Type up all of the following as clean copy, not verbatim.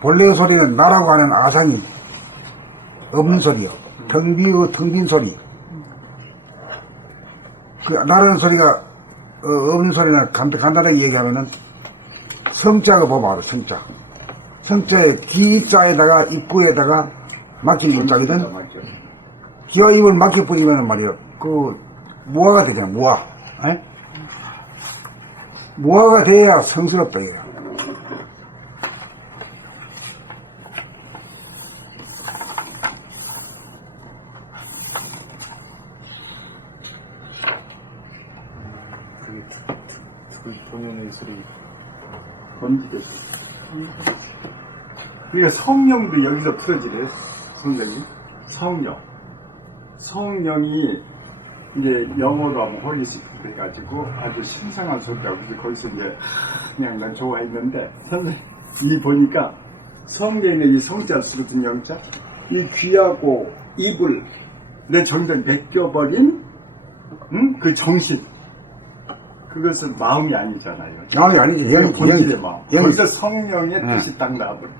본래 소리는 나라고 하는 아상이 없는 소리요. 텅 빈 소리. 그 나라는 소리가 없는 소리는 간단하게 얘기하면은 성자가 보면 알아. 성자. 성자의 기자에다가 입구에다가 막힌 입자거든. 기와 입을 막혀버리면 말이요. 그 무화가 되잖아. 무화. 에? 무화가 돼야 성스럽다 이거. 본연의 소리 번지겠어. 그러니까 성령도 여기서 풀어지래. 성령이 성령이 이제 영어로 하면 홀리스피릿 해가지고 아주 신성한 소리라고 거기서 이제 그냥 난 좋아했는데 선생님이 보니까 성령의 이 성자를 쓰거든. 영자 이 귀하고 입을 내 정작 맡겨버린 그 정신, 그것은 마음이 아니잖아요. 마음이 아니지. 본질의 마음. 거기서 성령의 뜻이 딱 나와버려.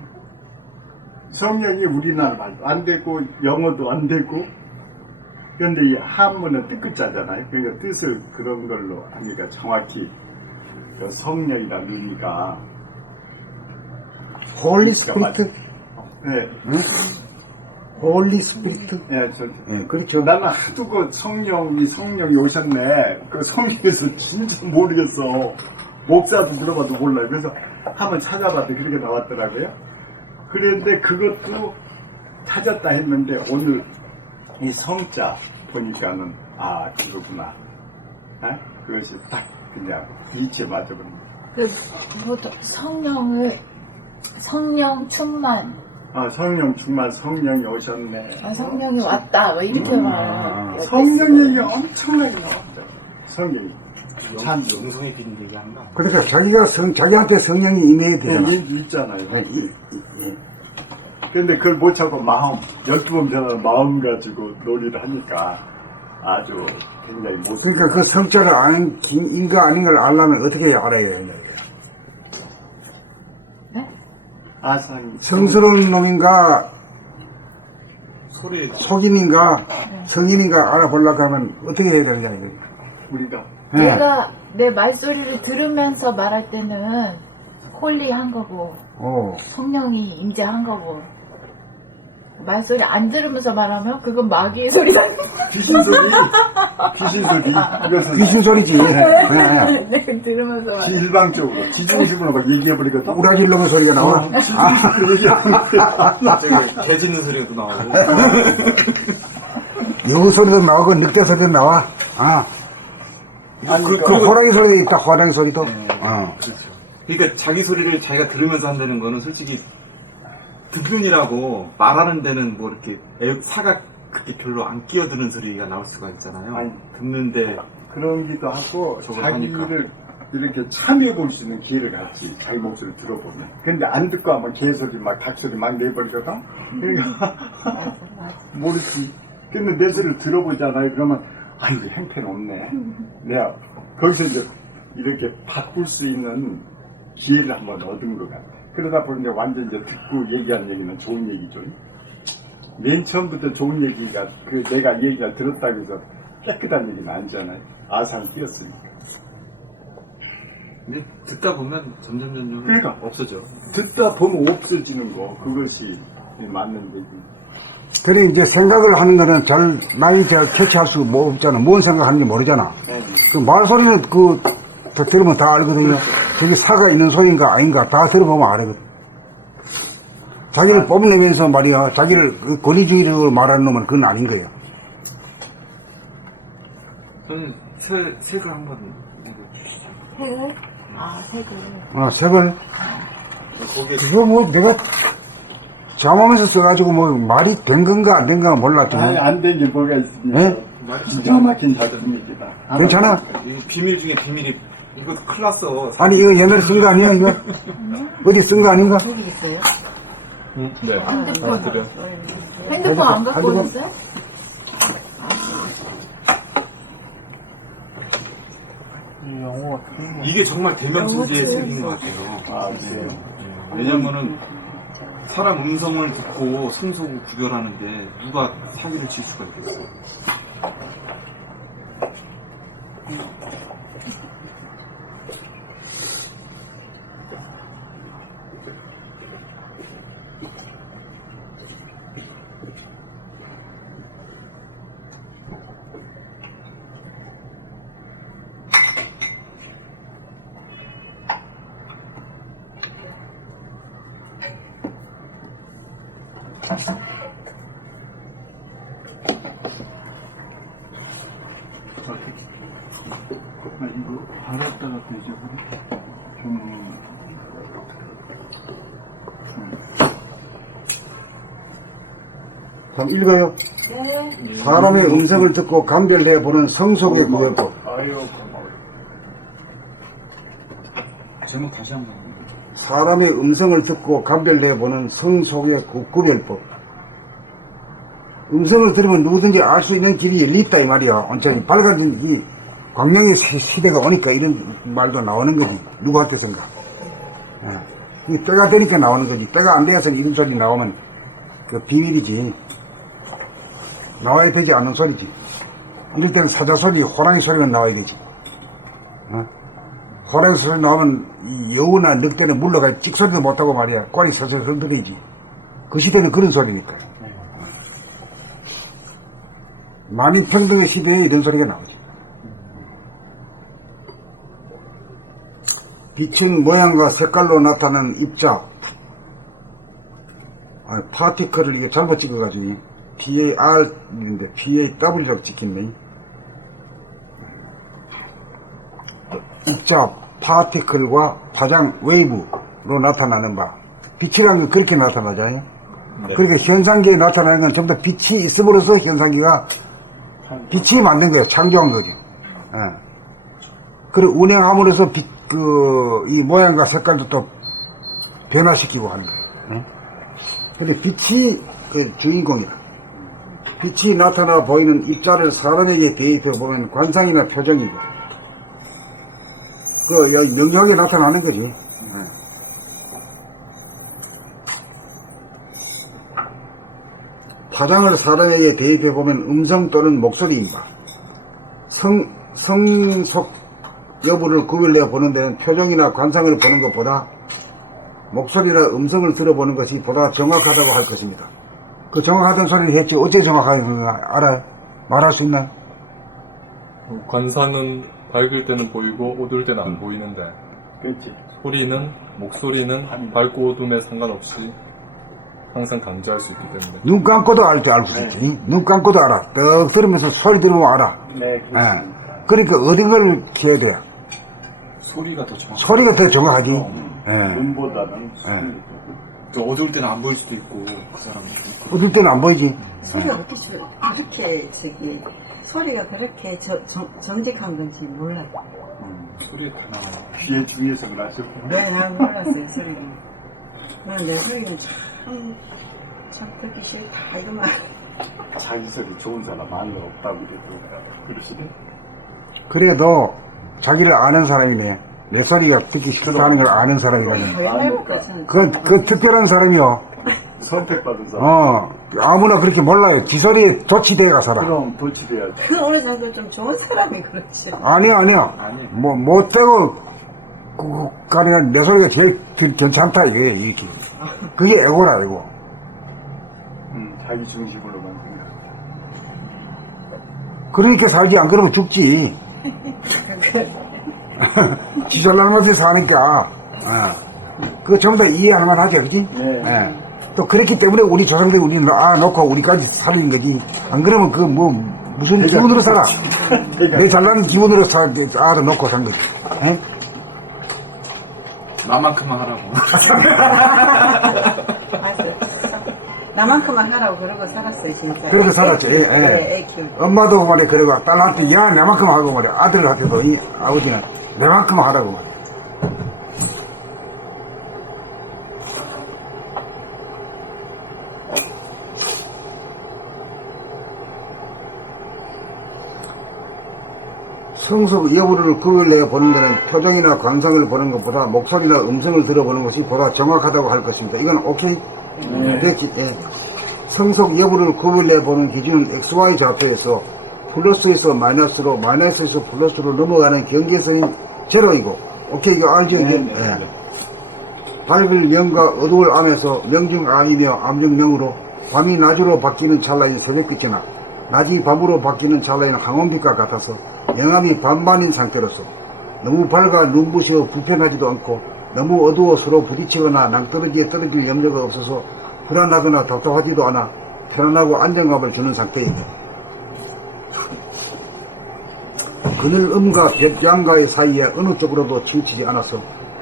성령이 우리나라 말도 안 되고 영어도 안 되고. 그런데 이 한문은 뜻글자잖아요. 그러니까 뜻을 그런 걸로 하니까 정확히 그 성령이라는 의미가 홀리 스피리트? 네. 홀리 스피리트? 네, 그렇죠. 나는 하도 그 성령이 오셨네. 그 성령에서 진짜 모르겠어. 목사도 물어봐도 몰라요. 그래서 한번 찾아봤더니 그렇게 나왔더라고요. 그런데 그것도 찾았다 했는데 오늘 이 성자 보니까는 그거구나. 그것이 딱 그냥 이치에 맞아버립니다. 그 보통 성령 충만. 성령 충만 성령이 오셨네. 성령이 왔다. 뭐 이렇게 말하는. 성령 얘기 엄청나게 나왔죠. 성령이. 참 영성에 드린 얘기한다. 그러니까 자기한테 성령이 임해야 되잖아. 있잖아요. 근데 그걸 못 찾고 마음, 12번 변하는 마음 가지고 놀이를 하니까 아주 굉장히 못. 그러니까 그 성자를 아는 인가 아닌 걸 알려면 어떻게 알아야 되냐. 네? 성스러운 놈인가, 소리 속인인가, 성인인가 알아보려고 하면 어떻게 해야 되느냐, 이거. 우리가. 내가 내 말소리를 들으면서 말할 때는 홀리한 거고, 성령이 임재한 거고, 말소리 안 들으면서 말하면 그건 마귀의 소리다. 귀신 소리. 이것은 귀신 소리지. 네, 들으면서 말. 일방적으로 지중심으로 막 얘기해버리거든. 우라기 놈의 소리가 나와. 지중심으로 얘기하는데. 개 짖는 소리가 또 나오고. 여우 소리도 나오고 늑대 소리도 나와. 그 호랑이 소리도 있다. 호랑이 소리도. 그렇죠. 그러니까 자기 소리를 자기가 들으면서 한다는 거는 솔직히 듣는이라고 말하는 데는 뭐 이렇게 사가 그렇게 별로 안 끼어드는 소리가 나올 수가 있잖아요. 아니, 듣는데 그런 기도 하고 저걸 자기를 하니까. 이렇게 참여해 볼 수 있는 기회를 갖지. 자기 목소리를 들어보면. 근데 안 듣고 하면 개소리 막 닭소리 막 내버리거든. 그러니까 모르지. 근데 내 소리를 들어보잖아요. 그러면 아이고 형편없네. 내가 거기서 이제 이렇게 바꿀 수 있는 기회를 한번 얻은 것 같아. 그러다 보니 이제 완전 이제 듣고 얘기한 얘기는 좋은 얘기죠. 맨 처음부터 좋은 얘기가 내가 얘기가 들었다고 해서 깨끗한 얘기는 아니잖아요. 아상 끼었으니까. 근데 듣다 보면 점점 그러니까 없어져. 듣다 보면 없어지는 거, 그것이 맞는 얘기. 그래, 이제 생각을 하는 거는 많이 캐치할 수 없잖아. 뭔 생각하는지 모르잖아. 그 말소리는 들으면 다 알거든요. 저기 사가 있는 소리인가 아닌가 다 들어보면 알거든. 자기를 뽐내면서 말이야. 자기를 권위주의적으로 말하는 놈은 그건 아닌 거예요. 저는 색을 한번 해주시죠. 색을? 색을. 색을. 거기에 그거 뭐 내가 잠하면서 써가지고 뭐 말이 된 건가 안 된 건가 몰랐더니. 안 된 게 뭐가 있습니까? 네? 기가 막힌 작품입니다. 괜찮아? 비밀 중에 비밀이 이거 큰일 났어. 아니 이거 옛날에 쓴 거 아니야 이거? 어디 쓴 거 아닌가? 모르겠어요. 네. 핸드폰 안 갖고 오셨어요? 이게 정말 대명천지의 색인 것 같아요. 그래요? 왜냐면은 사람 음성을 듣고 성소고 구별하는데 누가 사기를 칠 수가 있겠어요? 이거 알았다가 되죠. 좀 그럼 읽어요. 네. 사람의 음성을 듣고 감별해 보는 성속의 구별법. 아유 고마워요. 제목 다시 한번. 사람의 음성을 듣고 감별해 보는 성속의 구별법. 음성을 들으면 누구든지 알 수 있는 길이 열려있다 이 말이야. 온전히 밝아진 이 광명의 시대가 오니까 이런 말도 나오는 거지. 누구한테선가. 이 때가 되니까 나오는 거지. 때가 안 돼서 이런 소리 나오면 그 비밀이지. 나와야 되지 않는 소리지. 이럴 때는 사자 소리, 호랑이 소리만 나와야 되지. 호랑이 소리 나오면 이 여우나 늑대는 물러가 찍소리도 못하고 말이야. 꼬리 서서 흔들리지. 그 시대는 그런 소리니까. 만인평등의 시대에 이런 소리가 나오지. 빛은 모양과 색깔로 나타나는 입자. 파티클을 이게 잘못 찍어가지고 PAR인데 PAW라고 찍혔네. 입자, 파티클과 파장, 웨이브로 나타나는 바. 빛이라는 게 그렇게 나타나잖아요. 네. 그러니까 현상기에 나타나는 건 전부 다 빛이 있음으로써 현상기가 빛이 만든 거예요. 창조한 거죠. 그리고 운행함으로써 이 모양과 색깔도 또 변화시키고 하는 거예요. 근데 빛이 그 주인공이다. 빛이 나타나 보이는 입자를 사람에게 대입해 보면 관상이나 표정이고, 영역에 나타나는 거지. 파장을 사람에게 대입해 보면 음성 또는 목소리입니다. 성속 여부를 구별해 보는 데는 표정이나 관상을 보는 것보다 목소리나 음성을 들어보는 것이 보다 정확하다고 할 것입니다. 그 정확하다는 소리를 했지 어째 정확하게 알아요? 말할 수 있나요? 관상은 밝을 때는 보이고 어두울 때는 안 보이는데 그렇지. 목소리는 밝고 어둠에 상관없이 항상 강조할 수 있기 때문에 눈 감고도 알 수 있지. 눈 감고도 알아. 떡 들으면서 소리 들으면 알아. 네, 그렇지. 그러니까 어딘 걸 해야 돼? 소리가 더 정확. 소리가 더 정확하지. 눈보다는 또 어두울 때는 안 보일 수도 있고 그 사람은. 어떨 때는 안 보이지. 소리가 소리가 그렇게 정직한 건지 몰라요. 소리가 다 나와요. 귀에 주의해서 나셨구나. 네, 난 몰랐어요, 소리가. 내 소리는 참 듣기 싫다, 이거만. 자기 소리 좋은 사람 많이 없다고 그러시네. 그래도 자기를 아는 사람이네. 내 소리가 듣기 싫다는 걸 아는 사람이라면. 옛날부터 그렇잖아요. 그 특별한 사람이요. 선택받은 사람. 아무나 그렇게 몰라요. 지 소리에 도취돼가 살아. 그럼 도취돼야지. 그 어느 정도 좀 좋은 사람이 그렇지. 아니야. 못되고, 가니까 내 소리가 제일 괜찮다, 이게, 이렇게. 그게 에고라, 에고. 자기 중심으로 만든 거. 그러니까 살지, 안 그러면 죽지. 지 잘나는 맛에 사니까. 그거 전부 다 이해할 만하죠, 그지? 네. 또 그렇기 때문에 우리 조상들이 우리는 놓고 우리까지 살린 거지. 안 그러면 그 무슨 기분으로 살아? 내 잘나는 기분으로 놓고 산 거지. 나만큼만 하라고. 맞아. 나만큼만 하라고 그러고 살았어요, 진짜. 그러고 살았지. 애 키우고. 엄마도 말해 그러고 딸한테 야 내만큼 하고 말해. 아들한테도 이 아버지는 내만큼 하라고 말해. 성속 여부를 구별해 보는 데는 표정이나 관상을 보는 것보다 목소리나 음성을 들어보는 것이 보다 정확하다고 할 것입니다. 이건 오케이? 성속 여부를 구별해 보는 기준은 XY 좌표에서 플러스에서 마이너스로, 마이너스에서 플러스로 넘어가는 경계선이 제로이고, 오케이, 이거 알죠? 밝을 영과 어두울 암에서 명중 암이며 암중 영으로, 밤이 낮으로 바뀌는 찰나인 새벽빛이나 낮이 밤으로 바뀌는 찰나인 항원빛과 같아서 영암이 반반인 상태로서 너무 밝아 눈부시어 불편하지도 않고 너무 어두워 서로 부딪히거나 낭떠러지에 떨어질 염려가 없어서 불안하거나 답답하지도 않아 편안하고 안정감을 주는 상태입니다. 그늘 음과 벽양과의 사이에 어느 쪽으로도 치우치지 않아서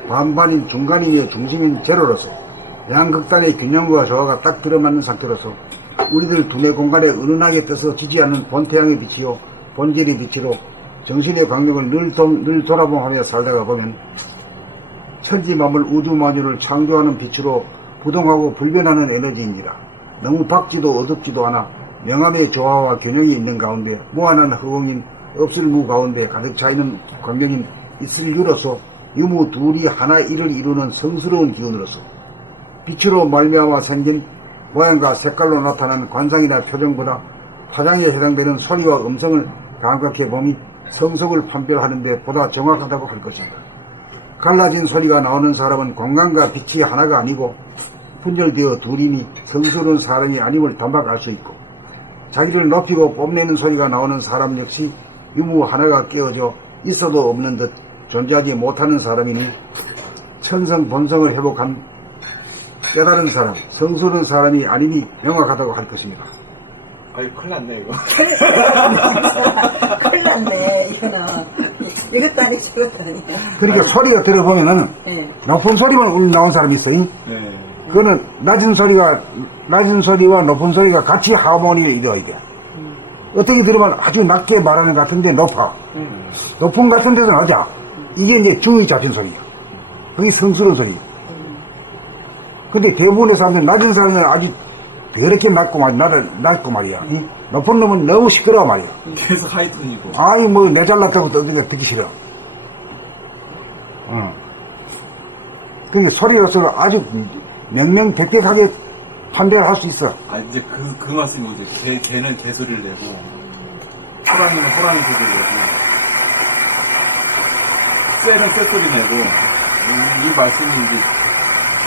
반반인 중간이며 중심인 제로로서 양극단의 균형과 조화가 딱 들어맞는 상태로서 우리들 두뇌 공간에 은은하게 떠서 지지 않는 본태양의 빛이요 본질의 빛으로 정신의 광력을 늘 돌아보며 살다가 보면 천지만물 우주만유를 창조하는 빛으로 부동하고 불변하는 에너지입니다. 너무 밝지도 어둡지도 않아 명암의 조화와 균형이 있는 가운데 무한한 허공인 없을무 가운데 가득 차있는 광명인 있을 유로서 유무 둘이 하나 일을 이루는 성스러운 기운으로서 빛으로 말미암아 생긴 모양과 색깔로 나타나는 관상이나 표정보다 화장에 해당되는 소리와 음성을 감각해 보니 성속을 판별하는 데 보다 정확하다고 할 것입니다. 갈라진 소리가 나오는 사람은 공간과 빛이 하나가 아니고 분열되어 둘이니 성스러운 사람이 아님을 단박 알 수 있고, 자기를 높이고 뽐내는 소리가 나오는 사람 역시 유무 하나가 깨어져 있어도 없는 듯 존재하지 못하는 사람이니 천성 본성을 회복한 깨달은 사람, 성스러운 사람이 아니니 명확하다고 할 것입니다. 아유, 큰일 났네, 이거. 큰일 났네, 이거는. 이것도 아니고 저것도 아니고. 그러니까 소리가 들어보면은 높은 소리만 나온 사람이 있어요. 네. 그거는 낮은 소리와 높은 소리가 같이 하모니를 이루어야 돼. 어떻게 들으면 아주 낮게 말하는 것 같은데 높아. 높은 것 같은 데도 낮아. 이게 이제 중이 잡힌 소리야. 그게 성스러운 소리야. 근데 대부분의 사람들은 낮은 사람은 아주 이렇게 낮고 말이야. 높은 놈은 너무 시끄러워 말이야. 계속 하이톤이고. 아이, 뭐, 내 잘났다고 듣기 싫어. 그러니까 소리로서 아주 명명백백하게 판별을 할 수 있어. 아, 이제 그 말씀이 이제 개는 개소리를 내고, 호랑이는 호랑이 소리를 내고, 쇠는 쇠소리 내고, 이 말씀이 이제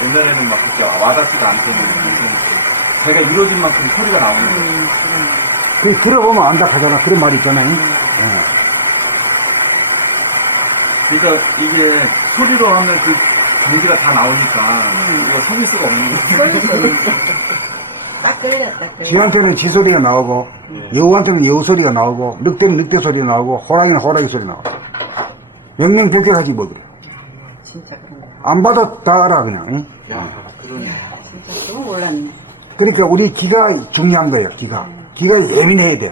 옛날에는 막 그렇게 와닿지가 않거든요. 제가 이루어진 만큼 소리가 나오는 거예요. 그 들어보면 안다 하잖아. 그런 말이 있잖아요. 그러니까 이게 소리로 하면 그 경기가 다 나오니까 이거 속일 수가 없는 거예요. 딱 걸렸다. 쥐한테는 쥐소리가 나오고, 여우한테는 여우 소리가 나오고, 늑대는 늑대 소리가 나오고, 호랑이는 호랑이 소리 나오고. 명명백백하지 뭐 그래. 진짜 그런 거. 안 봐도 다 알아 그냥. 응? 야, 그러네. 진짜 너무 몰랐네. 그러니까 우리 귀가 중요한 거예요. 귀가 예민해야 돼.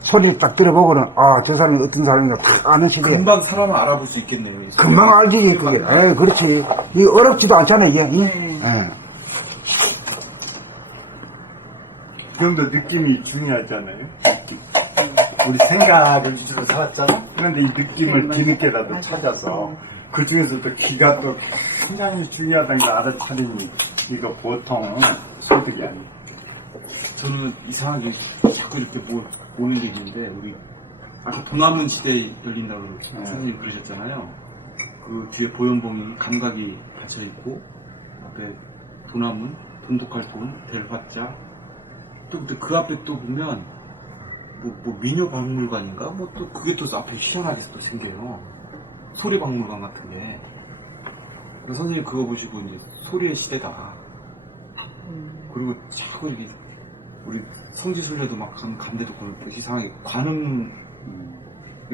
소리를 딱 들어보고는 저 사람이 어떤 사람인가 딱 아는 시대에 금방 사람을 알아볼 수 있겠네요. 금방 알지 그게. 그렇지. 이 어렵지도 않잖아 이게. 그 정도 느낌이 중요하잖아요. 느낌. 우리 생각을 위주로 살았잖아. 그런데 이 느낌을 뒤늦게라도 찾아서 그 중에서도 귀가 또 굉장히 중요하다는 걸 알아차리니 이거 보통 소득이 아니에요. 저는 이상하게 자꾸 이렇게 보는 게 있는데, 우리 아까 도남문 시대 열린다고 선생님 그러셨잖아요. 그 뒤에 보현봉이 감각이 닫혀 있고, 앞에 도남문, 돈독할 돈, 벨화자, 또 그 앞에 또 보면 뭐 미녀 박물관인가? 뭐 또 그게 또 앞에 희한하게 또 생겨요. 소리 박물관 같은 게. 선생님 그거 보시고 이제 소리의 시대다. 그리고 자꾸 이렇게 우리 성지순례도 막 간데도 보면 이상하게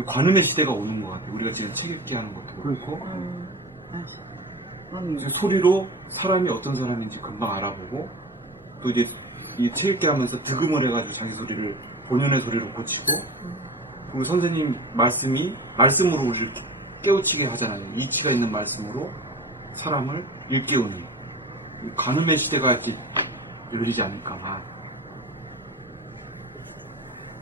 관음의 시대가 오는 것 같아요. 우리가 지금 책 읽기 하는 것도 그렇고. 맞아. 소리로 사람이 어떤 사람인지 금방 알아보고, 또 이제 이 책 읽기 하면서 득음을 해가지고 자기 소리를 본연의 소리로 고치고, 그리고 선생님 말씀으로 우리를 깨우치게 하잖아요. 이치가 있는 말씀으로 사람을 일깨우는 관음의 시대가 이렇게 열리지 않을까.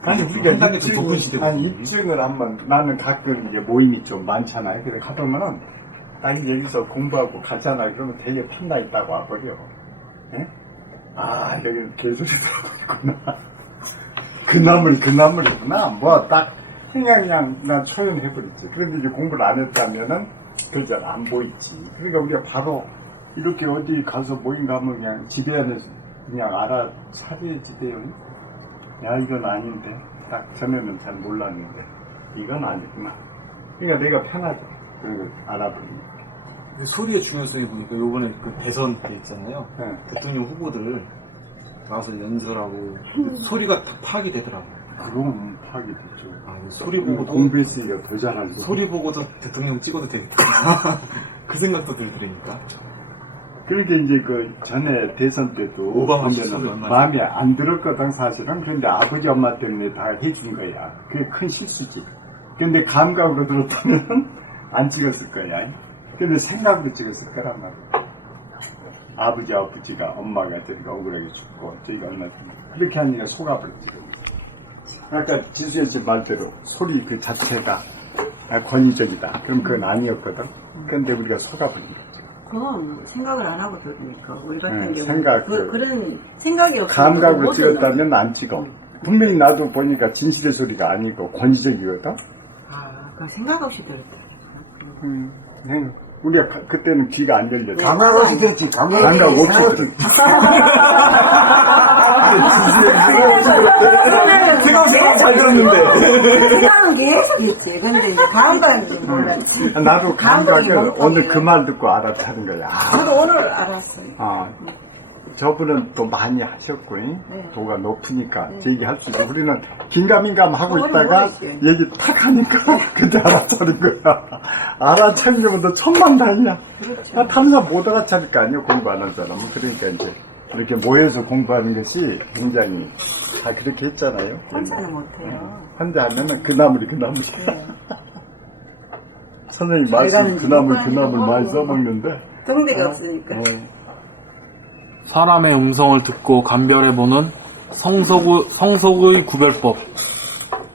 아니, 한 단계 더 높은 시대. 입증을 한번, 나는 가끔 이제 모임이 좀 많잖아요. 그래서 가보면은, 나 여기서 공부하고 가잖아요. 그러면 되게 판다 있다고 와버려. 예? 아, 여기는 개소리 들어보겠구나. 그 나물이구나. 뭐, 딱, 그냥 난 초연해버렸지. 그런데 이제 공부를 안 했다면은, 그게 잘 안 보이지. 그러니까 우리가 바로, 이렇게 어디 가서 모임 가면 그냥 집에 안에서 그냥 알아차려야지 돼요. 야, 이건 아닌데. 딱 전에는 잘 몰랐는데. 이건 아니구나. 그러니까 내가 편하죠. 그리고 알아보니까. 그 소리의 중요성이 보니까 요번에 그 대선 때 있잖아요. 네. 대통령 후보들 나와서 연설하고 소리가 다 파악이 되더라고요. 그럼 파악이 됐죠. 아, 소리 보고도 공부했으니까 더 잘하죠. 소리 보고도 대통령 찍어도 되겠다. 그 생각도 들으니까. 그러니까 이제 그 전에 대선 때도 오바마 보면은 소리 얼마나 마음에 안 들었거든 사실은. 그런데 아버지 엄마 때문에 다 해준 거야. 그게 큰 실수지. 근데 감각으로 들었다면 안 찍었을 거야. 근데 생각으로 찍었을 거란 말이야. 아버지가 엄마가 저리가 억울하게 죽고 저희가 얼마 그렇게 하니까 속아버렸지. 아까 지수연 씨 말대로 소리 그 자체가 권위적이다. 그럼 그건 아니었거든. 근데 우리가 속아버린 거죠. 그건 생각을 안 하고 들으니까 우리 같은 경우는 생각, 그런 생각이 없어서 감각으로 못 찍었다면 안 찍어. 분명히 나도 보니까 진실의 소리가 아니고 권위적이거든. 그 생각 없이 들었다. 그냥 우리가 그때는 귀가 안 열려. 감각 없이 들었지. 감각 감각 없이 없이 들었지. 들었지. 생각 잘 들었는데. 생각은 계속 했지. 근데 이제 감각인지 몰랐지. 나도 감각이 감각을 못 오늘 하네. 그 말 듣고 알아차린 거야. 저도 오늘 알았어요. 아, 저분은 또 많이 하셨고, 네. 도가 높으니까 제 얘기할 수 있어. 우리는 긴가민감 하고 우리 있다가 모르겠지. 얘기 탁 하니까 그때 알아차린 거야. 알아차린 거보다 천만다행이야. 그렇죠. 다른 사람 못 알아차릴 거 아니에요, 공부 안 한 사람은. 그러니까 이제 이렇게 모여서 공부하는 것이 굉장히 다 그렇게 했잖아요. 혼자는 못해요. 혼자 하면은 그 나물이. 네. 선생님 잘 말씀 가는지 그 나물 못 가는지 많이 모르고. 써먹는데. 동대가 없으니까. 사람의 음성을 듣고 감별해보는 성속의 구별법.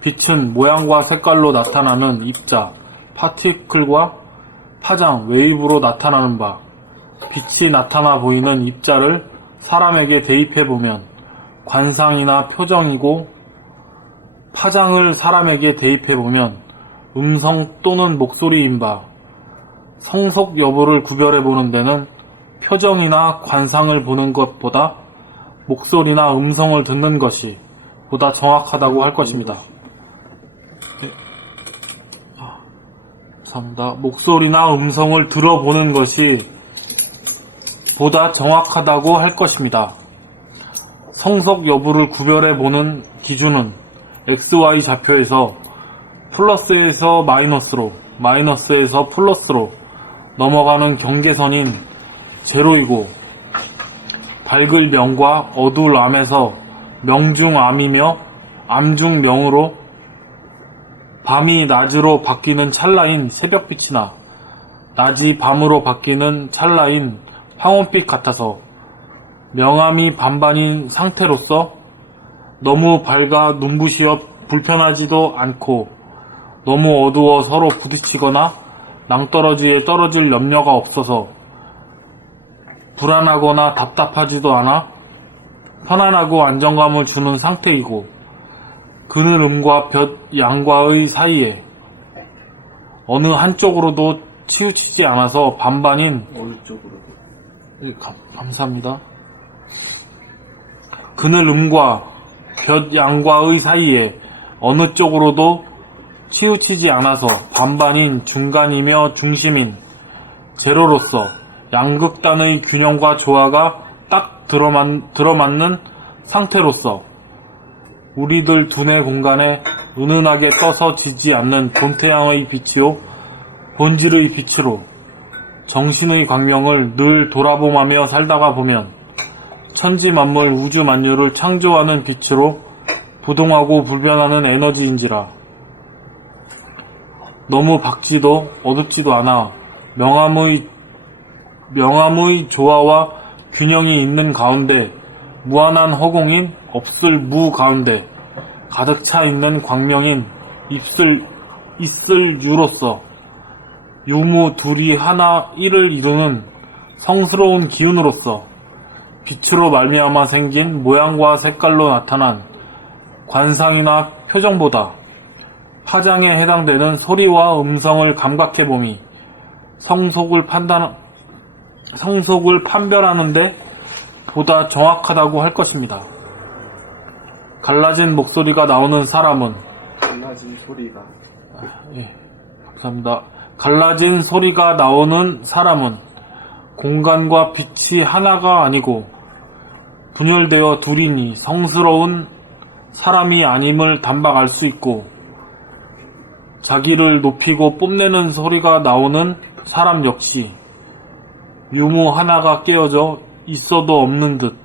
빛은 모양과 색깔로 나타나는 입자, 파티클과 파장, 웨이브로 나타나는 바. 빛이 나타나 보이는 입자를 사람에게 대입해보면 관상이나 표정이고, 파장을 사람에게 대입해보면 음성 또는 목소리인 바. 성속 여부를 구별해보는 데는 표정이나 관상을 보는 것보다 목소리나 음성을 듣는 것이 보다 정확하다고 할 것입니다. 네. 감사합니다. 목소리나 음성을 들어보는 것이 보다 정확하다고 할 것입니다. 성속 여부를 구별해보는 기준은 XY 좌표에서 플러스에서 마이너스로, 마이너스에서 플러스로 넘어가는 경계선인 제로이고, 밝을 명과 어두울 암에서 명 중 암이며 암 중 명으로 밤이 낮으로 바뀌는 찰나인 새벽빛이나 낮이 밤으로 바뀌는 찰나인 황혼빛 같아서 명암이 반반인 상태로서 너무 밝아 눈부시어 불편하지도 않고 너무 어두워 서로 부딪히거나 낭떠러지에 떨어질 염려가 없어서 불안하거나 답답하지도 않아 편안하고 안정감을 주는 상태이고, 그늘음과 볕 양과의 사이에 어느 한쪽으로도 치우치지 않아서 반반인 어느 쪽으로도. 네, 감사합니다. 그늘음과 볕 양과의 사이에 어느 쪽으로도 치우치지 않아서 반반인 중간이며 중심인 제로로서 양극단의 균형과 조화가 딱 들어맞는 상태로서 우리들 두뇌 공간에 은은하게 떠서 지지 않는 본태양의 빛이요 본질의 빛으로 정신의 광명을 늘 돌아보며 살다가 보면 천지만물 우주만유를 창조하는 빛으로 부동하고 불변하는 에너지인지라. 너무 밝지도 어둡지도 않아 명암의 조화와 균형이 있는 가운데 무한한 허공인 없을 무 가운데 가득 차 있는 광명인 있을 유로서 유무 둘이 하나 일을 이루는 성스러운 기운으로서 빛으로 말미암아 생긴 모양과 색깔로 나타난 관상이나 표정보다 파장에 해당되는 소리와 음성을 감각해봄이 성속을 판별하는데 보다 정확하다고 할 것입니다. 갈라진 목소리가 나오는 사람은 달라진 소리가 감사합니다. 갈라진 소리가 나오는 사람은 공간과 빛이 하나가 아니고 분열되어 둘이니 성스러운 사람이 아님을 단박 알 수 있고, 자기를 높이고 뽐내는 소리가 나오는 사람 역시 유무 하나가 깨어져 있어도 없는 듯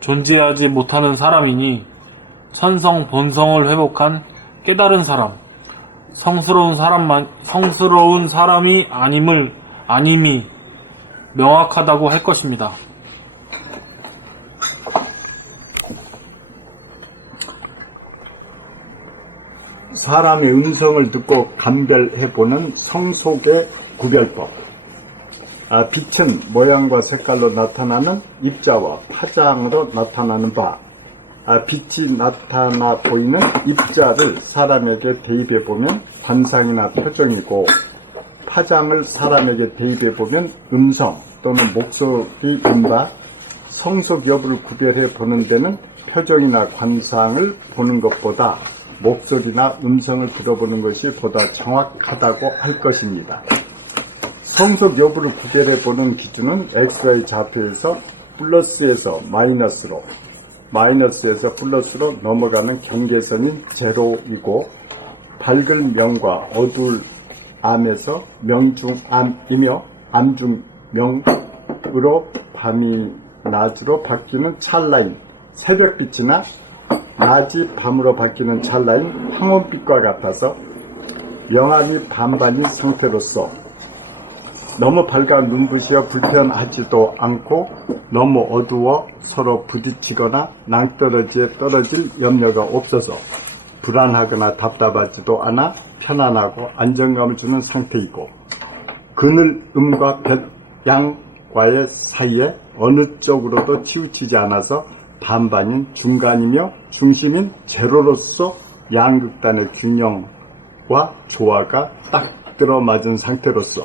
존재하지 못하는 사람이니 천성 본성을 회복한 깨달은 사람, 성스러운 사람이 아님이 명확하다고 할 것입니다. 사람의 음성을 듣고 감별해보는 성속의 구별법. 빛은 모양과 색깔로 나타나는 입자와 파장으로 나타나는 바. 빛이 나타나 보이는 입자를 사람에게 대입해보면 관상이나 표정이고, 파장을 사람에게 대입해보면 음성 또는 목소리인 바, 성속 여부를 구별해 보는 데는 표정이나 관상을 보는 것보다 목소리나 음성을 들어보는 것이 보다 정확하다고 할 것입니다. 성속 여부를 구별해 보는 기준은 X의 좌표에서 플러스에서 마이너스로, 마이너스에서 플러스로 넘어가는 경계선인 제로이고, 밝을 명과 어두울 암에서 명중암이며 암중명으로 밤이 낮으로 바뀌는 찰나인 새벽빛이나 낮이 밤으로 바뀌는 찰나인 황혼빛과 같아서 영암이 반반인 상태로서 너무 밝아 눈부시어 불편하지도 않고 너무 어두워 서로 부딪히거나 낭떠러지에 떨어질 염려가 없어서 불안하거나 답답하지도 않아 편안하고 안정감을 주는 상태이고, 그늘음과 볕양과의 사이에 어느 쪽으로도 치우치지 않아서 반반인 중간이며 중심인 제로로서 양극단의 균형과 조화가 딱 들어맞은 상태로서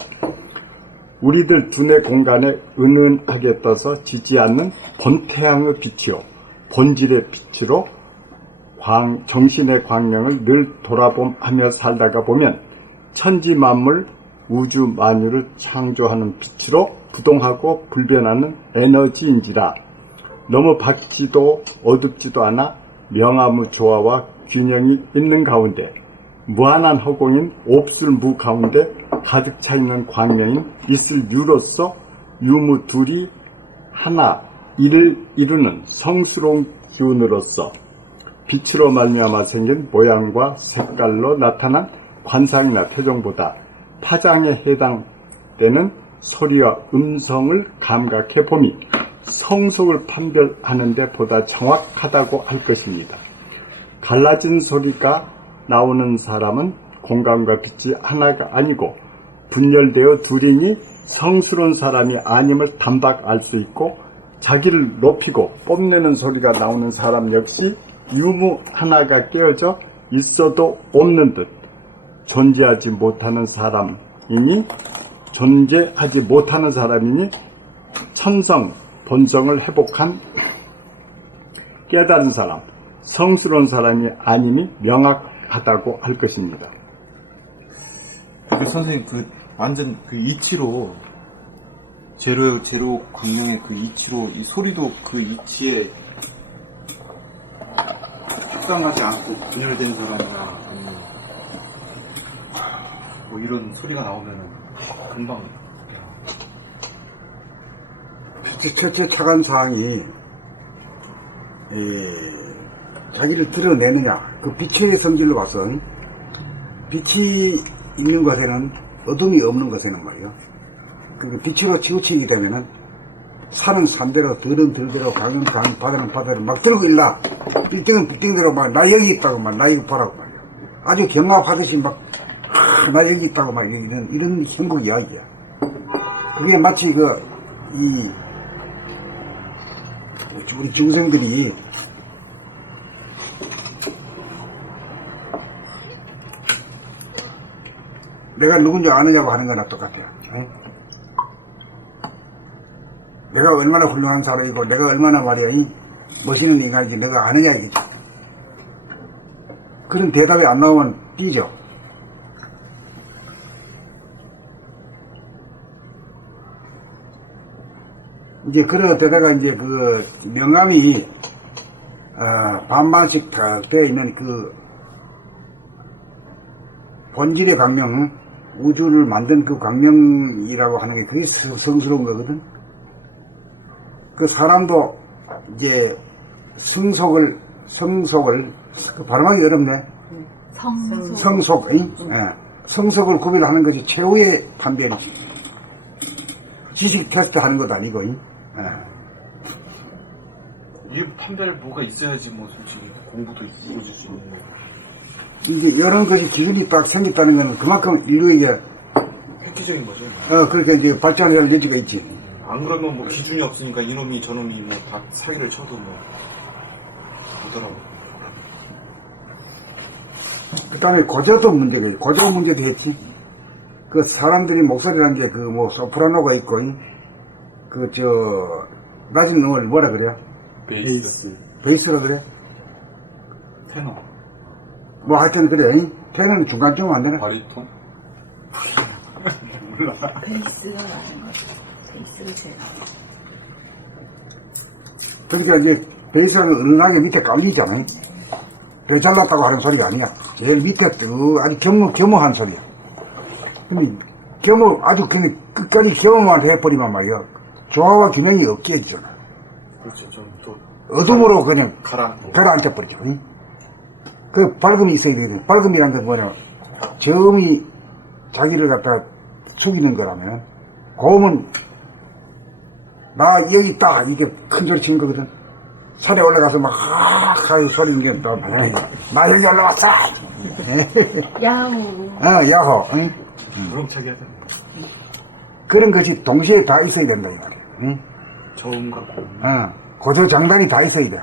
우리들 두뇌 공간에 은은하게 떠서 지지 않는 본태양의 빛이요 본질의 빛으로 정신의 광명을 늘 돌아봄하며 살다가 보면 천지 만물 우주 만유를 창조하는 빛으로 부동하고 불변하는 에너지인지라 너무 밝지도 어둡지도 않아 명암의 조화와 균형이 있는 가운데 무한한 허공인 옵슬무 가운데 가득 차 있는 광명인 있을 유로서 유무 둘이 하나 이를 이루는 성스러운 기운으로서 빛으로 말미암아 생긴 모양과 색깔로 나타난 관상이나 표정보다 파장에 해당되는 소리와 음성을 감각해 봄이 성속을 판별하는 데 보다 정확하다고 할 것입니다. 갈라진 소리가 나오는 사람은 공간과 빛이 하나가 아니고 분열되어 둘이니 성스러운 사람이 아님을 단박 알 수 있고, 자기를 높이고 뽐내는 소리가 나오는 사람 역시 유무 하나가 깨어져 있어도 없는 듯 존재하지 못하는 사람이니 천성 본성을 회복한 깨달은 사람, 성스러운 사람이 아님이 명확하다고 할 것입니다. 선생님, 완전 이치로, 제로 광명의 이치로, 이 소리도 이치에 특강하지 않고 분열된 사람이나, 아니면, 이런 소리가 나오면은, 금방. 첫째 차관 사항이 자기를 드러내느냐, 그 빛의 성질로 봐서 빛이 있는 것에는 어둠이 없는 것에는 말이요, 그 빛으로 치우치게 되면은 산은 산대로, 들은 들대로, 강은 강, 바다는 바다로 막 들고 일라, 빌딩은 빌딩대로 막 나 여기 있다고 막 나 이거 보라고 말이요, 아주 경마하듯이 막 나 여기 있다고 막 이런 행복 이야기야. 그게 마치 우리 중생들이 내가 누군지 아느냐고 하는 거나 똑같아요. 응? 내가 얼마나 훌륭한 사람이고 내가 얼마나 말이야 멋있는 인간인지 내가 아느냐 이거죠. 그런 대답이 안 나오면 삐져. 이제 그러다가 이제 그 명암이 반반씩 다 되어 있는 그 본질의 강명, 우주를 만든 그 강명이라고 하는 게 그게 성스러운 거거든. 그 사람도 이제 성속을 그 발음하기 어렵네. 성속, 성속을 구별하는 것이 최후의 판별이지. 지식 테스트 하는 것도 아니고, 이 판별 뭐가 있어야지 뭐 솔직히 공부도 이루어질 수 있는 거. 이게 이런 것이 기준이 딱 생겼다는 것은 그만큼 인류에게 획기적인 거죠. 그렇게 이제 발전할 여지가 있지. 안 그러면 뭐 기준이 없으니까 이놈이 저놈이 뭐 다 사기를 쳐도 뭐 되더라고. 그 다음에 고저도 문제가 있고, 고저 문제도 했지. 그 사람들이 목소리라는 게 그 뭐 소프라노가 있고, 낮은 음을 뭐라 그래요? 베이스라 그래? 테너. 뭐 하여튼 그래. 테너는 중간쯤 안 되나? 바리톤? 베이스가 많은 거죠. 베이스가 제일. 그러니까 이제 베이스는 은은하게 밑에 깔리잖아요. 그래 잘났다고 하는 소리가 아니야. 제일 밑에 아주 겸허한 소리야. 근데 아주 그냥 끝까지 겸허만 해버리면 말이야. 조화와 균형이 없게 해지잖아. 그렇죠. 좀 또 어둠으로 그냥 가라앉혀버리죠. 응? 그 밝음이 있어야 되거든. 밝음이란 건 뭐냐. 저음이 자기를 갖다 숙이는 거라면, 고음은 나 여기 있다. 이게 큰 소리 치는 거거든. 산에 올라가서 막 하이 소리는 게 또, 나 여기 올라왔어. 야호. 야호. 응? 무럼차게 하잖아. 그런 것이 동시에 다 있어야 된다, 이 말이야. 응? 저음과 고음. 고저 장단이 다 있어야 돼.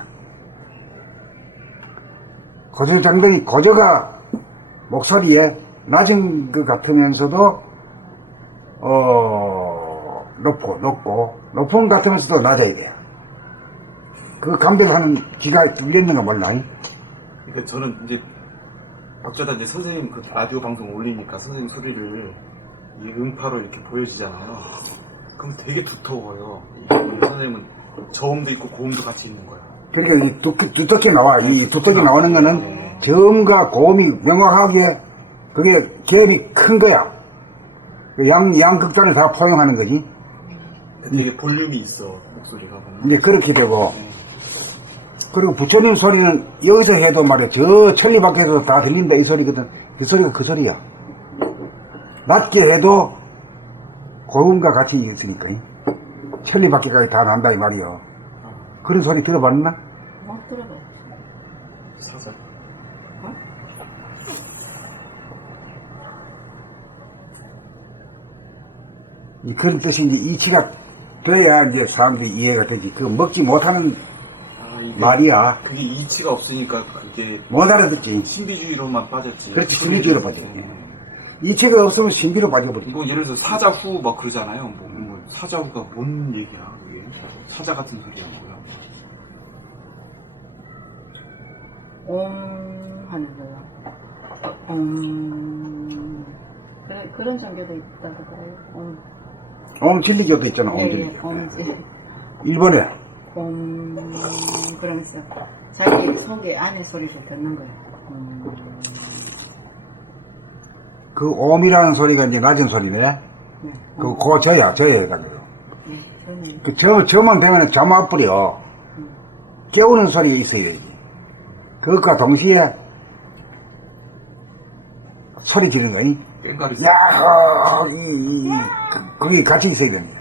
고저 장단이, 고저가 목소리에 낮은 것 같으면서도, 높은 것 같으면서도 낮아야 돼. 그 감별하는 기가 뚫렸는가 몰라. 그러니까 저는 이제 어쩌다 이제 선생님 그 라디오 방송 올리니까 선생님 소리를 이 음파로 이렇게 보여지잖아요. 그럼 되게 두터워요. 선생님은 저음도 있고 고음도 같이 있는 거야. 그러니까 이 두텁게 나와. 이 두텁게 나오는 거는 저음과 고음이 명확하게 그게 갭이 큰 거야. 양 극단을 다 포용하는 거지. 되게 볼륨이 있어, 목소리가. 이제 그렇게 되고. 그리고 부처님 소리는 여기서 해도 말이야. 저 천리 밖에서 다 들린다 이 소리거든. 그 소리가 그 소리야. 낮게 해도 고음과 같이 있으니까. 천리 밖에까지 다 난다 이 말이야. 그런 소리 들어봤나? 못 들어봐. 사자. 그런 뜻이 이제 이치가 돼야 이제 사람들이 이해가 되지. 그 먹지 못하는 말이야. 그게 이치가 없으니까 그게 못 알아듣지. 신비주의로만 빠졌지. 그렇지, 신비주의로 빠져. 이치가 없으면 신비로 빠져버리지. 뭐 예를 들어서 사자후 막 그러잖아요. 뭐 사자후가 뭔 얘기야 그게. 사자 같은 소리야 뭐야. 하는 거야. 그런 종교도 있다고 그래요. 진리교도 있잖아. 예, 엄지. 일본에 그러면서 자기 속에 안의 소리를 듣는 거야. 그 옴이라는 소리가 이제 낮은 소리네. 그 고저야 해가지고. 그 저만 되면 잠 뿌려. 깨우는 소리가 있어야지. 그것과 동시에 소리 지르는 거니. 뺑가리. 야호! 그게 같이 있어야 되는 거야.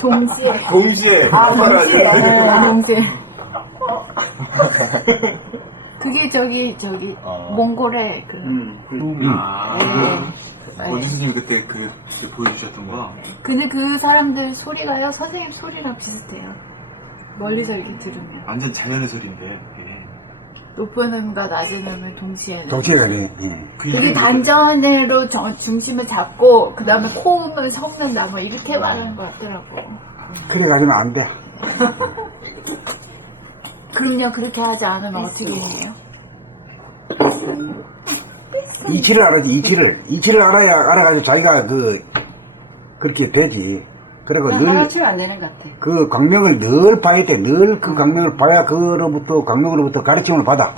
동시에. 동시에. 동시에. 그게 저기 몽골의 그런. 네. 원주 선생님 그때 보여주셨던 거. 근데 그 사람들 소리가요, 선생님 소리랑 비슷해요. 멀리서 이렇게 들으면. 완전 자연의 소리인데. 그게. 높은 음과 낮은 음을 동시에. 동시에 가네. 예. 그게 단전으로 중심을 잡고, 그 다음에 코음을 섞는다, 뭐, 이렇게 말하는 것 같더라고. 그래 가지면 안 돼. 그럼요, 그렇게 하지 않으면 어떻게 해요? 이치를 알아야지, 이치를 알아가지고 자기가 그렇게 되지. 그리고 그냥 늘 하나치면 안 되는 것 같아. 그 강명을 늘 봐야 돼. 늘 그 강명을 봐야 강명으로부터 가르침을 받아.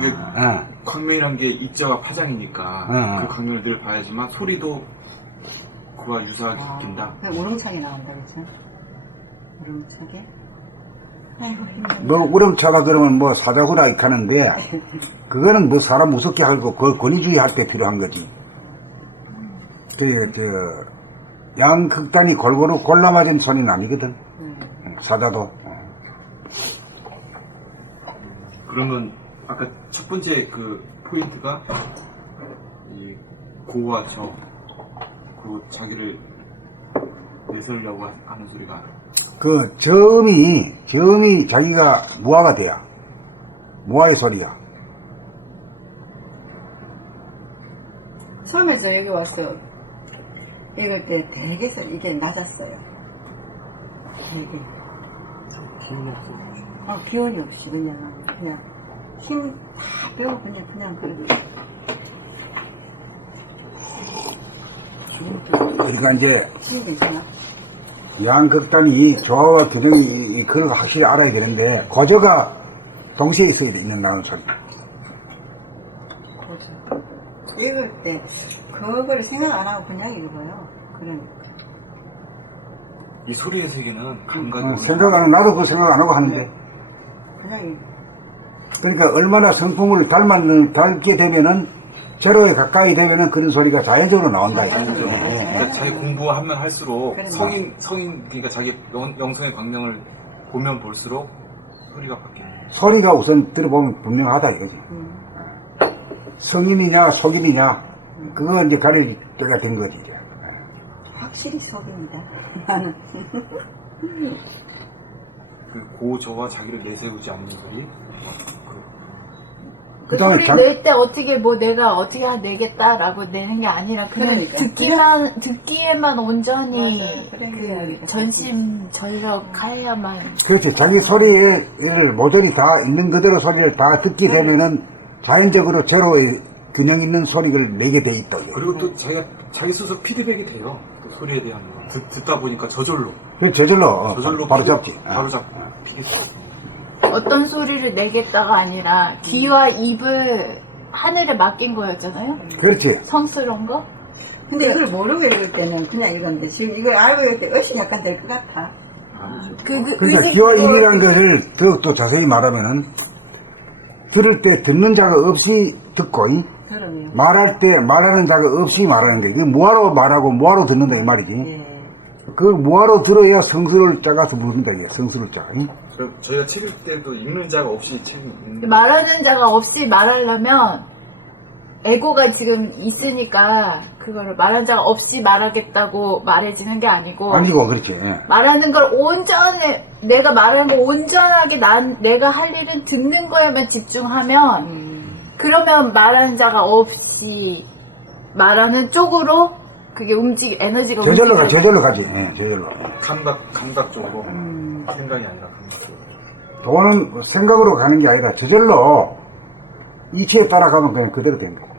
이게 어. 강명이란 게 입자와 파장이니까 그 강명을 늘 봐야지만 소리도 그와 유사하게 바뀐다. 그냥 우렁차게 나온다, 그죠? 우렁차게. 아이고, 힘들어. 뭐 우렁차가 그러면 뭐 사자구라 이렇게 하는데 그거는 뭐 사람 무섭게 하고 그걸 권위주의 할 때 필요한 거지. 양극단이 골고루 골라맞은 소리는 아니거든. 사자도. 그러면 아까 첫 번째 그 포인트가 이 고와 저 그리고 자기를 내세우려고 하는 소리가 그 점이 자기가 무화가 돼야. 무화의 소리야. 처음에 저 여기 와서 읽을 때 되게 이게 낮았어요. 되게. 기운이 없어. 기운이 없이 그냥 힘 다 빼고 그냥 그래. 그러니까 이제 힘이 되잖아. 양극단이 조화와 균형이 그걸 확실히 알아야 되는데 고저가 동시에 있어야 있는다는 소리. 읽을 때 그걸 생각 안 하고 그냥 읽어요. 그러니까. 이 소리의 세계는 감각이 나도 그 생각 안 하고 하는데. 그냥 읽어. 그러니까 얼마나 성품을 닮게 되면은 제로에 가까이 되면은 그런 소리가 자연적으로 나온다. 자연적으로. 예. 그러니까 자기 공부하면 할수록 그러니까. 성인 그러니까 자기 영성의 광명을 보면 볼수록 소리가 바뀌어요. 소리가 우선 들어보면 분명하다 이거지. 성인이냐 속인이냐 그거 이제 가릴 때가 된 거지 이제. 확실히 속입니다. 나는. 그 고저와 자기를 내세우지 않는 소리. 그 그다음에 소리 낼 때 어떻게 뭐 내가 어떻게 내겠다라고 내는 게 아니라 그냥 그러니까. 듣기에만 온전히 맞아요. 그래. 그 전심전력하여야만. 그렇지. 자기 소리를 모조리 다 있는 그대로 소리를 다 듣게 되면은 자연적으로 제로의 균형 있는 소리를 내게 돼 있다. 이게. 그리고 또 자기 스스로 피드백이 돼요. 그 소리에 대한 거. 듣다 보니까 저절로 저절로 바로 피드- 잡지. 바로 잡고 피드백. 어떤 소리를 내겠다가 아니라 귀와 입을 하늘에 맡긴 거였잖아요. 그렇지. 성스러운 거. 근데 이걸 모르고 읽을 때는 그냥 읽었는데 지금 이걸 알고 읽을 때 의식이 약간 될 것 같아. 그러니까 의식 귀와 그거- 입이라는 것을 더욱더 자세히 말하면은 들을 때 듣는 자가 없이 듣고 그러네요. 말할 때 말하는 자가 없이 말하는 게 이게 뭐하러 말하고 뭐하러 듣는다 이 말이지. 예. 그걸 뭐하러 들어야 성스러울 자가 부른다 이게 성스러울 자. 그럼 저희가 책 읽을 때도 읽는 자가 없이 책 읽는 말하는 자가 없이 말하려면 에고가 지금 있으니까 그거를 말하는 자가 없이 말하겠다고 말해지는 게 아니고 그렇죠. 예. 말하는 걸 온전히 내가 말하는 거 온전하게 내가 할 일은 듣는 거에만 집중하면 그러면 말하는 자가 없이 말하는 쪽으로 그게 에너지가 저절로 움직여요. 저절로 가지. 예, 저절로. 감각적으로 생각이 아니라 감각적으로. 돈은 생각으로 가는 게 아니라 저절로 이치에 따라가면 그냥 그대로 된 거야.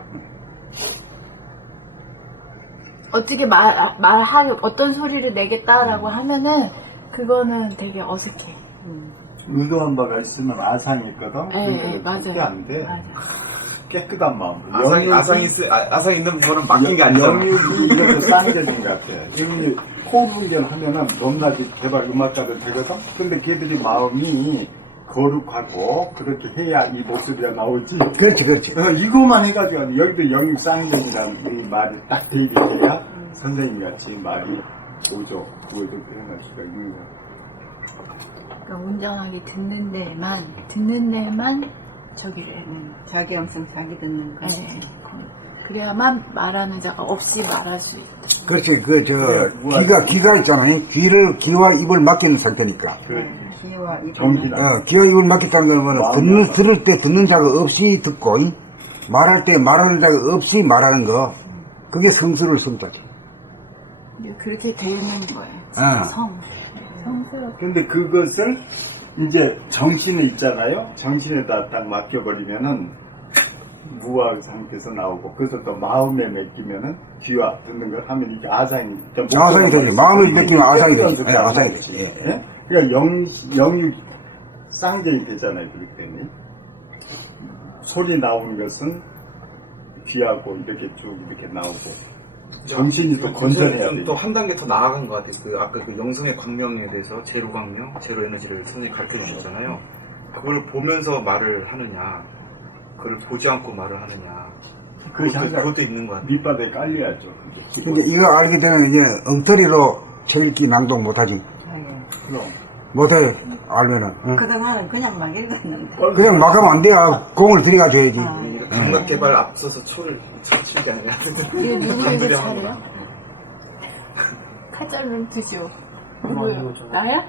어떻게 어떤 소리를 내겠다라고 하면은 그거는 되게 어색해. 의도한 바가 있으면 아상이 있거든. 예, 그러니까 그게 맞아요. 안 돼. 맞아. 깨끗한 마음. 아상 있는 거는 맡긴 게 아니잖아. 영역이 이렇게 쌍겨진 것 같아. 지금 호흡운전 하면은 넘나지 개발 음악가들 되거든. 근데 걔들이 마음이 거룩하고 그렇게 해야 이 목소리가 나오지. 그렇지. 이거만 해가지고 여기도 영역 쌍겨진이라는 이 말이 딱 대입이 돼야 선생님 같이 말이 오죠 표현할 수가 있는 거야. 그러니까 온전하게 듣는 데만 저기를 자기 영성 자기 듣는 거. 네. 그래야만 말하는 자가 없이 말할 수 있다. 그렇지. 네, 귀가 있잖아요. 귀와 입을 맡기는 상태니까. 귀와 입. 정기나. 귀와 입을 맡겼다는 거는 들을 때 듣는 자가 없이 듣고, 말할 때 말하는 자가 없이 말하는 거. 그게 성스러울 성자지. 그렇게 되는 거예요. 아. 성스럽게. 근데 그것을 이제 정신에 있잖아요. 정신에다 딱 맡겨버리면은 무아 상태에서 나오고, 그래서 또 마음에 맡기면은 귀와 듣는 걸 하면 이게 아상이 되죠. 마음을 맡기면 아상이 되죠. 네, 아상이 되죠. 예? 그러니까 영육 쌍쟁이 되잖아요. 그렇기 때문에 소리 나오는 것은 귀하고 이렇게 쭉 이렇게 나오고, 정신이 또 건전해야 돼. 또 한 단계 더 나아간 것 같아요. 아까 그 영성의 광명에 대해서 제로 광명, 제로 에너지를 선생님이 가르쳐 주셨잖아요. 그걸 보면서 말을 하느냐, 그걸 보지 않고 말을 하느냐. 그것도 있는 것 같아요. 밑바닥에 깔려야죠. 근데 이거 알게 되면 이제 엉터리로 책 읽기 낭독 못하지. 그럼 못해, 알면은. 응? 그동안은 그냥 막 읽었는데. 그냥 막 하면 안 돼. 공을 들여가줘야지. 감각 개발 앞서서 초를 칠 게 아니야. 얘 누구에게 차례요? 칼자루를 드시오. 나야?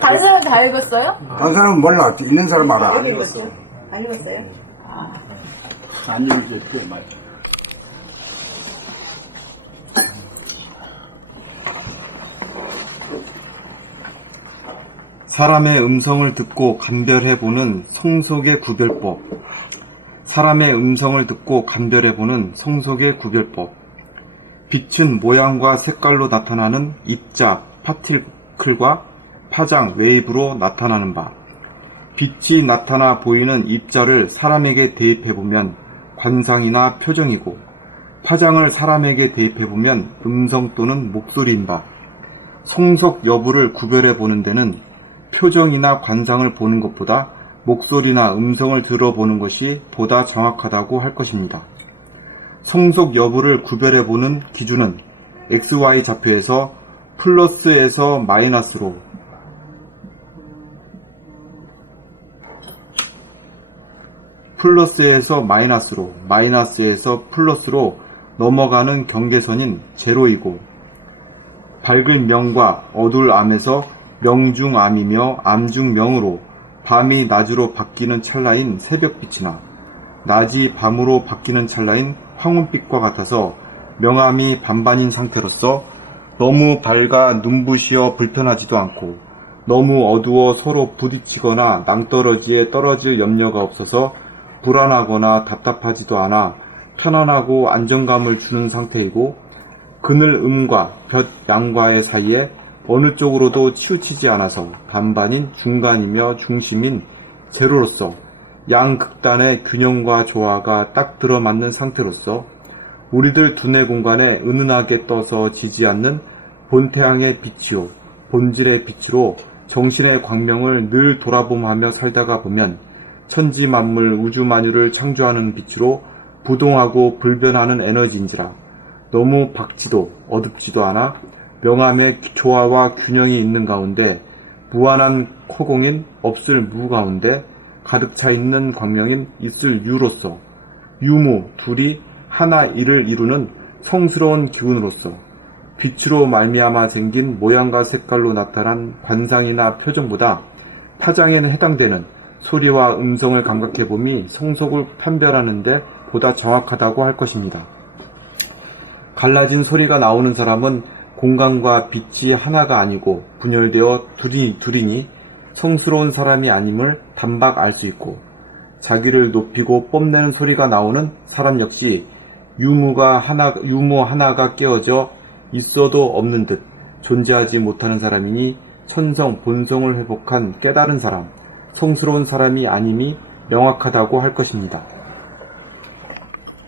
다른 사람 다 읽었어요? 다른 사람은 몰라. 읽는 사람 알아. 안 읽었어요? 안 읽었어요? 안 읽겠죠, 맞죠. 사람의 음성을 듣고 감별해보는 성속의 구별법. 사람의 음성을 듣고 감별해보는 성속의 구별법. 빛은 모양과 색깔로 나타나는 입자, 파티클과 파장, 웨이브로 나타나는 바. 빛이 나타나 보이는 입자를 사람에게 대입해보면 관상이나 표정이고, 파장을 사람에게 대입해보면 음성 또는 목소리인 바. 성속 여부를 구별해보는 데는 표정이나 관상을 보는 것보다 목소리나 음성을 들어보는 것이 보다 정확하다고 할 것입니다. 성속 여부를 구별해보는 기준은 XY 좌표에서 플러스에서 마이너스로, 플러스에서 마이너스로, 마이너스에서 플러스로 넘어가는 경계선인 제로이고, 밝은 명과 어두울 암에서 명 중 암이며 암 중 명으로 밤이 낮으로 바뀌는 찰나인 새벽빛이나 낮이 밤으로 바뀌는 찰나인 황혼빛과 같아서 명암이 반반인 상태로서 너무 밝아 눈부시어 불편하지도 않고 너무 어두워 서로 부딪히거나 낭떠러지에 떨어질 염려가 없어서 불안하거나 답답하지도 않아 편안하고 안정감을 주는 상태이고, 그늘 음과 볕 양과의 사이에 어느 쪽으로도 치우치지 않아서 반반인 중간이며 중심인 제로로서 양극단의 균형과 조화가 딱 들어맞는 상태로서 우리들 두뇌 공간에 은은하게 떠서 지지 않는 본태양의 빛이요 본질의 빛으로 정신의 광명을 늘 돌아봄하며 살다가 보면 천지 만물 우주 만유를 창조하는 빛으로 부동하고 불변하는 에너지인지라 너무 밝지도 어둡지도 않아 명암의 조화와 균형이 있는 가운데 무한한 허공인 없을 무 가운데 가득 차 있는 광명인 있을 유로서 유무 둘이 하나 일을 이루는 성스러운 기운으로서 빛으로 말미암아 생긴 모양과 색깔로 나타난 관상이나 표정보다 파장에는 해당되는 소리와 음성을 감각해봄이 성속을 판별하는 데 보다 정확하다고 할 것입니다. 갈라진 소리가 나오는 사람은 공간과 빛이 하나가 아니고 분열되어 둘이니 성스러운 사람이 아님을 단박 알 수 있고, 자기를 높이고 뽐내는 소리가 나오는 사람 역시 유무 하나가 깨어져 있어도 없는 듯 존재하지 못하는 사람이니 천성 본성을 회복한 깨달은 사람, 성스러운 사람이 아님이 명확하다고 할 것입니다.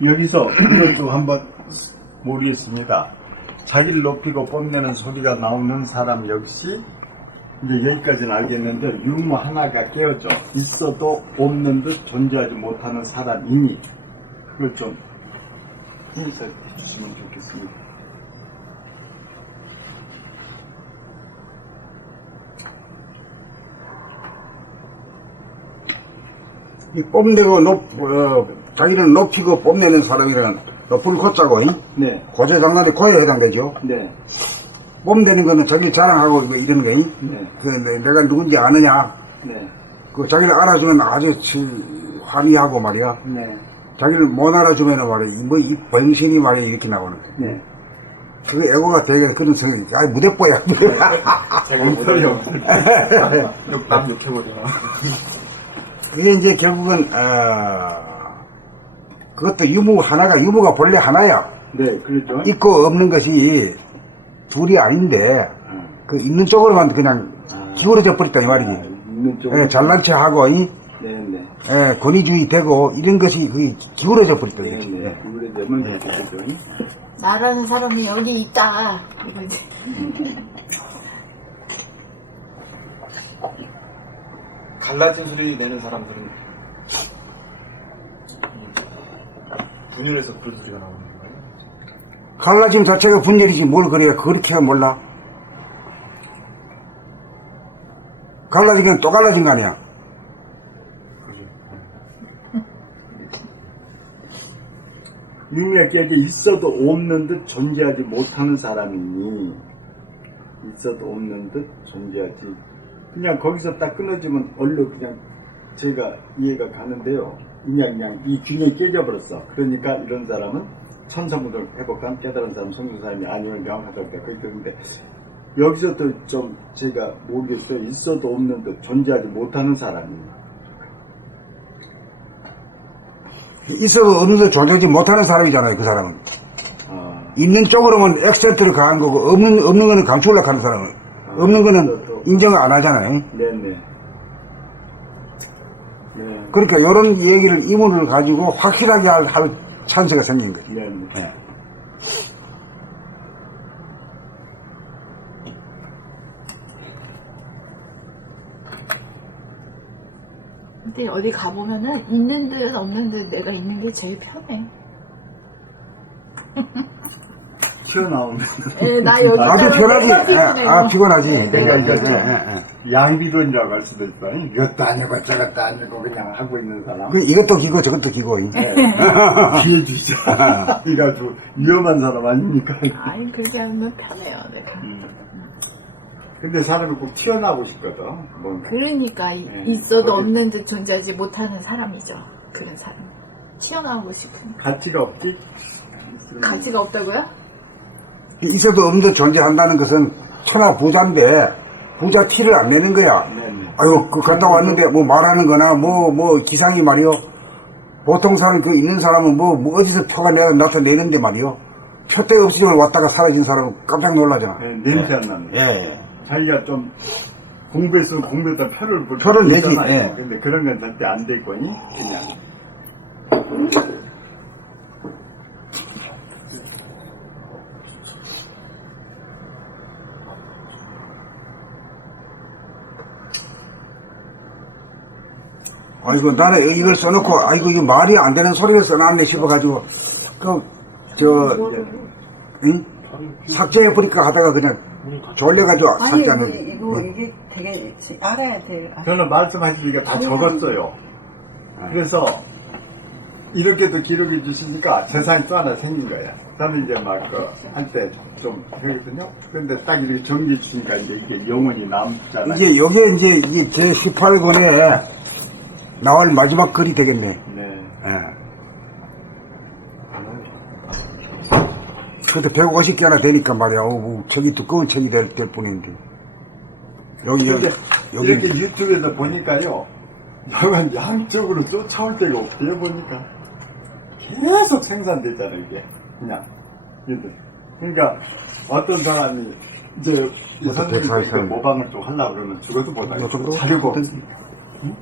여기서 이것도 한번 모르겠습니다. 자기를 높이고 뽐내는 소리가 나오는 사람 역시 이제 여기까지는 알겠는데, 유무 하나가 깨어져 있어도 없는 듯 존재하지 못하는 사람이니, 그걸 좀 해서 해주시면 좋겠습니다. 이 뽐내고 자기는 높이고 뽐내는 사람이란 높은 고자고, 네. 고조장난이 고에 해당되죠. 네. 뽐내는 거는 자기 자랑하고 이런 거, 네. 내가 누군지 아느냐. 네. 그 자기를 알아주면 아주 화려하고 말이야. 네. 자기를 못 알아주면 말이야. 뭐 이 병신이 말이야. 이렇게 나오는 거야. 네. 그게 애고가 되게 그런 성이, 야, 무대뽀야. 자기가 엉터리, 못하는 엉터리. 남 욕해버려. 그게 이제 결국은, 그것도 유무가 본래 하나야. 네, 그렇죠. 있고 없는 것이 둘이 아닌데, 그 있는 쪽으로만 그냥 기울어져 버렸다, 이 말이지. 있는 쪽. 예, 잘난 체 하고, 네, 네. 예, 권위주의 되고, 이런 것이 그게 기울어져 버렸다, 네, 이거지. 네. 예. 그래 되면 되겠죠. 나라는 사람이 여기 있다. 이거지. 갈라진 소리 내는 사람들은 분열해서 그런 소리가 나오는 거예요. 갈라짐 자체가 분열이지 뭘 그래야 그렇게 몰라. 갈라지면 또 갈라진 거 아니야. 유명하게 있어도 없는 듯 존재하지 못하는 사람이니 있어도 없는 듯 존재하지 그냥 거기서 딱 끊어지면 얼른 그냥 제가 이해가 가는데요. 그냥 이 균형이 깨져버렸어. 그러니까 이런 사람은 천성부들 회복한 깨달은 사람, 성숙 사람이 아니면 명확하다고 그렇게 되는데 여기서 또 좀 제가 모르겠어요. 있어도 없는 듯 존재하지 못하는 사람이 있어도 없는 데 존재하지 못하는 사람이잖아요, 그 사람은. 있는 쪽으로만 액센트를 가한 거고, 없는 거는 감추려고 하는 사람은. 없는 거는 인정을 안 하잖아요. 네네. 네. 그러니까 이런 얘기를, 이문을 가지고 확실하게 할 찬스가 생긴 거예요. 네네. 예. 근데 어디 가보면은 있는 듯 없는 듯 내가 있는 게 제일 편해. 튀어나오면 예, 나 여기 나도 편하지. 내가 피곤해. 아, 피곤하지. 네, 내가 내가 이제 피곤해. 양비론이라고 할 수도 있어. 이것도 아니고 저것도 아니고 그냥 하고 있는 사람. 그 이것도 기고 저것도 기고. 기회 주죠. 네가 아주 위험한 사람 아닙니까? 아니 그렇게 하면 편해요 내가. 근데 사람이 꼭 튀어나오고 싶거든. 뭐. 그러니까 네. 있어도 어디- 없는 듯 존재하지 못하는 사람이죠. 그런 사람. 튀어나오고 싶은. 가치가 없지? 가치가 없다고요? 있어도 없는 데 존재한다는 것은 천하 부자인데, 부자 티를 안 내는 거야. 네네. 아유, 그 갔다 왔는데 뭐 말하는 거나 뭐 기상이 말이요. 보통 사람, 그 있는 사람은 뭐 어디서 표가 나타내는데 말이요. 표대 없이만 왔다가 사라진 사람은 깜짝 놀라잖아. 네, 냄새 안 나는. 예. 자기가 좀 공부했으면 공부했던 표를 내지, 있잖아요. 예. 근데 그런 건 절대 안 될 거니? 그냥. 아이고, 나는 이걸 써놓고, 아이고, 이거 말이 안 되는 소리를 써놨네 싶어가지고, 응? 삭제해버릴까 하다가 그냥 졸려가지고 삭제 안 아니 이게 되게 알아야 돼요. 저는 말씀하시니까 다 적었어요. 그래서 이렇게도 기록해 주시니까 재산이 또 하나 생긴 거야. 저는 이제 막 할 때 좀 그러거든요. 근데 딱 이렇게 정리해 주니까 이제 이게 영원히 남잖아요. 이제 요게 이제 이 제 18권에 나올 마지막 글이 되겠네. 네. 예. 그래도 150개나 되니까 말이야. 책이 두꺼운 책이 될 뿐인데. 여기 근데 이렇게 유튜브에서 보니까요. 여간 양쪽으로 쫓아올 데가 없대요, 보니까. 계속 생산되잖아요, 이게. 그냥. 그러니까 어떤 사람이 이제 선생님께 모방을 좀 하려고 그러면 죽어도 못하고 자료가 없습니다. 응?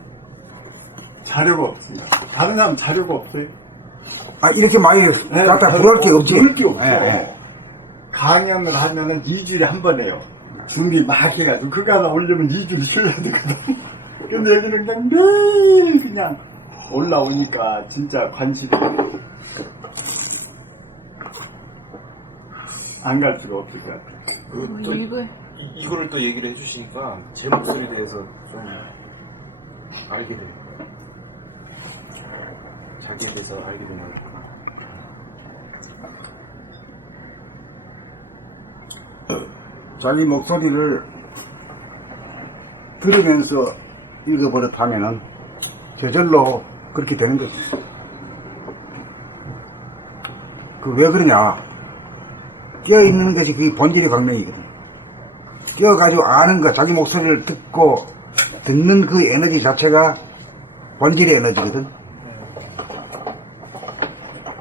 자료가 없습니다. 다른 사람 자료가 없어요. 아, 이렇게 많이 갖다 부를 게 없지. 부를 게 없어. 예. 강연을 하면은 2주일에 한 번 해요. 준비 막 해가지고 그거 하나 올리면 2주를 쉬어야 되거든. 근데 여기는 그냥 매일 그냥 올라오니까 진짜 관심이 안 갈 수가 없을 것 같아요. 그리고 또 이거를 또 얘기를 해주시니까 제 목소리에 대해서 좀 알게 돼요. 자기에 대해서 알게 된 거예요. 자기 목소리를 들으면서 읽어버렸다면은 저절로 그렇게 되는 거지. 그 왜 그러냐? 깨어있는 것이 그게 본질의 강령이거든. 깨어가지고 아는 거, 자기 목소리를 듣는 그 에너지 자체가 본질의 에너지거든.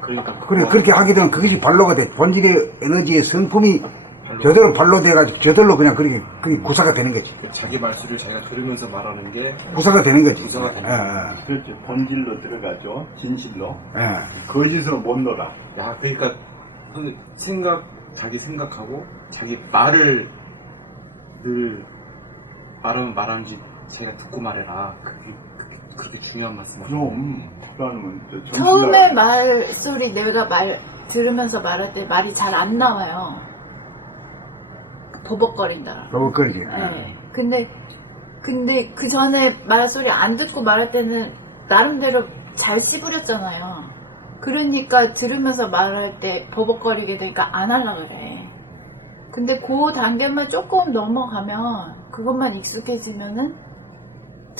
그러니까 그래, 그렇게 하게 되면 그것이 발로가 돼. 본질의 에너지의 성품이 저절로 발로 돼가지고 저절로 그냥 그게 구사가 되는 거지. 자기 말수를 자기가 들으면서 말하는 게 구사가 되는 거지. 구사가 되는 그렇지. 본질로 들어가죠. 진실로. 예. 거짓으로 못 놀아. 야, 그러니까 자기 생각하고 자기 말을 늘 말하는지 자기가 듣고 말해라. 그렇게 중요한 말씀이에요. 그럼, 그러면 처음에 말소리 내가 들으면서 말할 때 말이 잘 안 나와요. 버벅거린다. 버벅거리지. 네. 근데 그 전에 말소리 안 듣고 말할 때는 나름대로 잘 씹으렸잖아요. 그러니까 들으면서 말할 때 버벅거리게 되니까 안 하려 그래. 근데 그 단계만 조금 넘어가면 그것만 익숙해지면은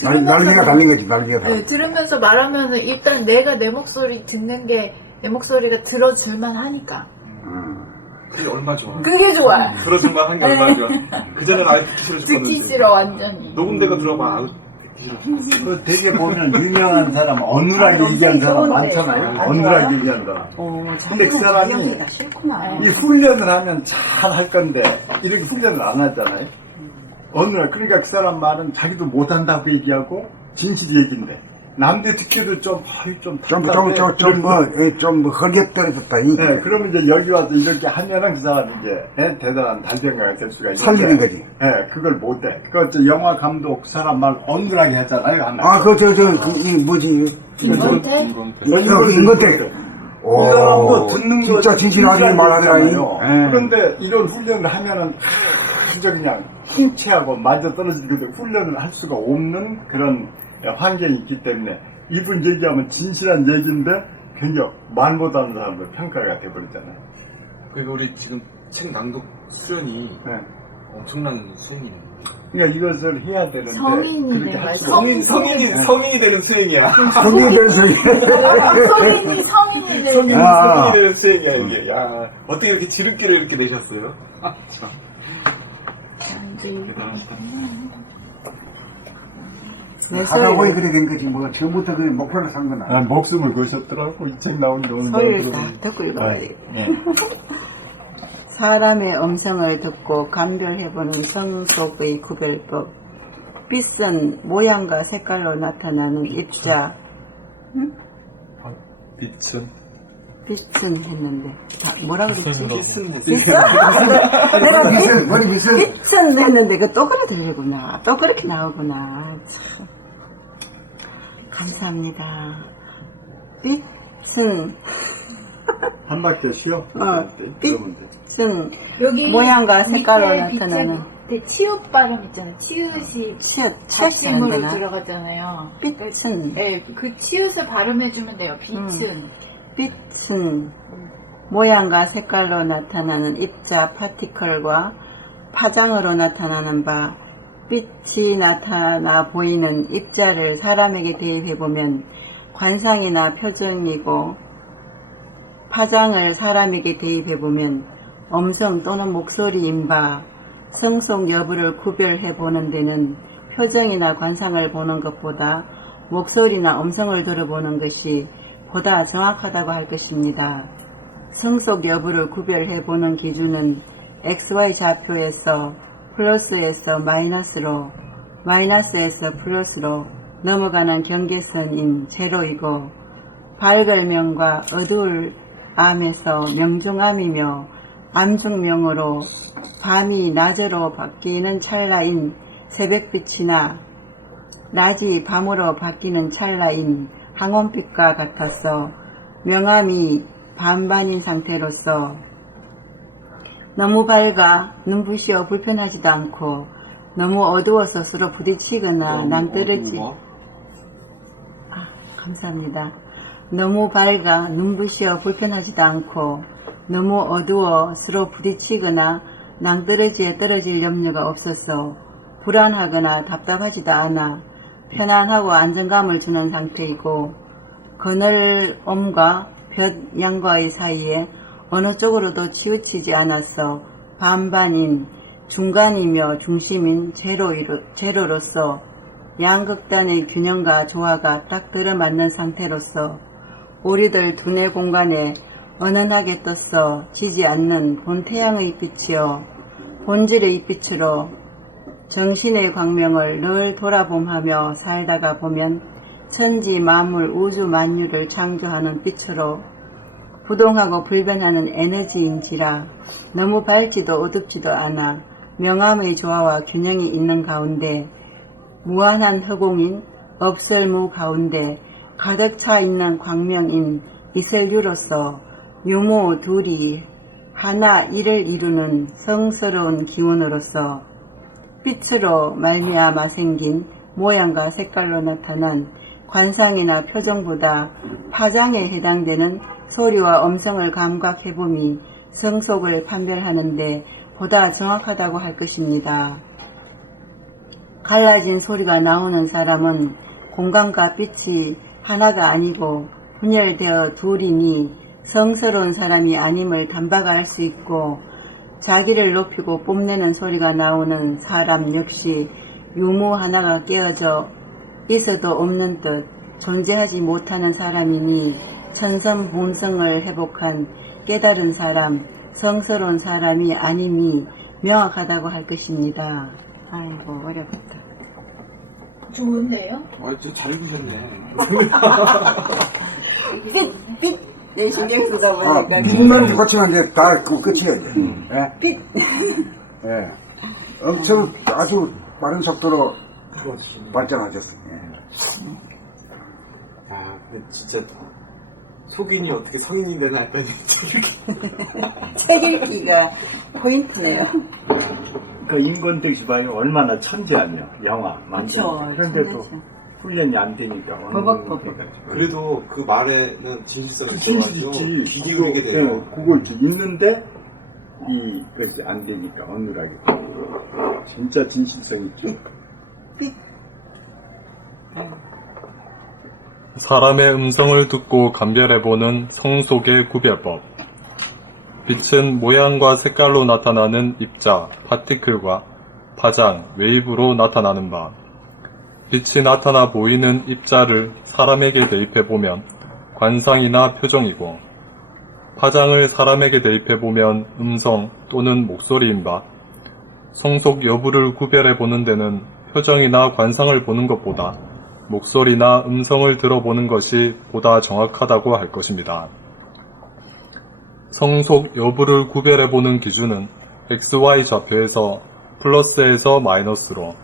난리가 달린 거지, 난리가 달린 네, 들으면서 말하면은 일단 내가 내 목소리 듣는 게 내 목소리가 들어줄만 하니까. 그게 얼마 좋아. 그게 좋아요. 들어줄만 한 게 얼마 좋아. 그전에는 아예 듣기 싫어 죽었는데. 듣기 싫어 완전히. 녹음대가 들어봐. 아유, 듣기 싫어. 그 되게 보면 유명한 사람, 어눌하게 얘기하는 사람 많잖아요. 어눌하게 얘기하는 사람. 근데 그 사람이 다 싫구만. 이 훈련을 하면 잘 할 건데 이렇게 훈련을 안 하잖아요. 어눌하. 그러니까 그 사람 말은 자기도 못한다고 얘기하고 진실 얘기인데 남들 듣기도 좀 헐get떨어졌다. 네, 그러면 이제 여기 와서 이렇게 하면은 그 사람이 이제 대단한 달변가가 될 수가 있는데 살리는 거지. 네, 그걸 못해. 그 영화 감독 그 사람 말 어눌하게 했잖아요. 하나. 아, 뭐지? 임건태? 임건태. 이 사람도 듣는 거 진짜 진실하게 말하더라니. 예. 그런데 이런 훈련을 하면은 진짜 그냥 힘체하고 맞아 떨어지거든. 훈련을 할 수가 없는 그런 환경이 있기 때문에 이분 얘기하면 진실한 얘기인데 굉장히 말 못하는 사람으로 평가가 돼버리잖아요. 그러니까 우리 지금 책 낭독 수련이 네. 엄청난 수행이네. 그러니까 이것을 해야 되는데 성인이네, 그렇게 할 수가 성인이 되는 수행이야. 성경이 되는 소리. 성인이 되는 아. 성인이 되는 수행이야 이게. 야, 어떻게 이렇게 지름길을 이렇게 내셨어요? 참 대단하시다. 하다 보니 그래 된 거지. 뭐, 처음부터 그 목표를 산 거나. 목숨을 거셨더라고. 이 책 나온 지 오늘 소리를 다 듣고 읽어야 돼. 사람의 음성을 듣고 감별해보는 성속의 구별법. 빛은 모양과 색깔로 나타나는 입자. 응? 빛은 했는데 뭐라 그랬지? 빛은? 내가 머리 밑은 빛은 했는데 그 또 그래 들리구나. 또 그렇게 나오구나. 참 감사합니다. 빛은 한 바퀴 쉬어. 빛은 여기 모양과 색깔로 밑에 나타나는 빛에 치읓 발음 있잖아요. 치읓이 치읓이 안 받침으로 되나? 들어가잖아요. 빛은 네, 그 치읓을 발음해주면 돼요. 빛은. 빛은 모양과 색깔로 나타나는 입자 파티클과 파장으로 나타나는 바, 빛이 나타나 보이는 입자를 사람에게 대입해보면 관상이나 표정이고, 파장을 사람에게 대입해보면 음성 또는 목소리인 바, 성속 여부를 구별해보는 데는 표정이나 관상을 보는 것보다 목소리나 음성을 들어보는 것이 보다 정확하다고 할 것입니다. 성속 여부를 구별해보는 기준은 XY 좌표에서 플러스에서 마이너스로, 마이너스에서 플러스로 넘어가는 경계선인 제로이고, 밝을 명과 어두울 암에서 명중암이며 암중명으로 밤이 낮으로 바뀌는 찰나인 새벽빛이나 낮이 밤으로 바뀌는 찰나인 항원빛과 같아서 명암이 반반인 상태로서 너무 밝아 눈부시어 불편하지도 않고 너무 어두워서 서로 부딪히거나 남떨어지 감사합니다. 너무 밝아 눈부시어 불편하지도 않고 너무 어두워 서로 부딪히거나 낭떠러지에 떨어질 염려가 없어서 불안하거나 답답하지도 않아 편안하고 안정감을 주는 상태이고 그늘옴과 볕 양과의 사이에 어느 쪽으로도 치우치지 않아서 반반인 중간이며 중심인 제로로서 양극단의 균형과 조화가 딱 들어맞는 상태로서 우리들 두뇌 공간에 은은하게 떠서 지지 않는 본태양의 빛이요 본질의 빛으로 정신의 광명을 늘 돌아봄하며 살다가 보면 천지 만물 우주 만유를 창조하는 빛으로 부동하고 불변하는 에너지인지라 너무 밝지도 어둡지도 않아 명암의 조화와 균형이 있는 가운데 무한한 허공인 없설무 가운데 가득 차 있는 광명인 이설유로서 유무 둘이 하나 일을 이루는 성스러운 기운으로서 빛으로 말미암아 생긴 모양과 색깔로 나타난 관상이나 표정보다 파장에 해당되는 소리와 음성을 감각해봄이 성속을 판별하는데 보다 정확하다고 할 것입니다. 갈라진 소리가 나오는 사람은 공간과 빛이 하나가 아니고 분열되어 둘이니 성스러운 사람이 아님을 단박을 알 수 있고 자기를 높이고 뽐내는 소리가 나오는 사람 역시 유무 하나가 깨어져 있어도 없는 듯 존재하지 못하는 사람이니 천선 본성을 회복한 깨달은 사람, 성스러운 사람이 아님이 명확하다고 할 것입니다. 아이고 어렵다. 좋은데요? 잘 읽으셨네. 빛! 내 신경 쓰다 보니까 빛만 거치는데 다 그 끝이에요. 예? 빛! 예. 엄청 아주 빠른 속도로 발전하셨어요. 예. 아, 근데 진짜 속인이 어떻게 성인이 되나 했더니 책 읽기가 포인트네요. 그 임권득이 봐요. 얼마나 천재하냐. 영화 만들어. 그런데도 훈련이 안 되니까. 버벅버벅. 그래도 그 말에는 진실성이 진실 있어가지고 있지. 귀 기울이게 돼요. 네, 그걸 있는데 그것이 안 되니까 어눌하게. 진짜 진실성 있죠. 사람의 음성을 듣고 감별해보는 성속의 구별법. 빛은 모양과 색깔로 나타나는 입자, 파티클과 파장, 웨이브로 나타나는 바. 빛이 나타나 보이는 입자를 사람에게 대입해보면 관상이나 표정이고, 파장을 사람에게 대입해보면 음성 또는 목소리인 바, 성속 여부를 구별해보는 데는 표정이나 관상을 보는 것보다 목소리나 음성을 들어보는 것이 보다 정확하다고 할 것입니다. 성속 여부를 구별해보는 기준은 XY 좌표에서 플러스에서 마이너스로,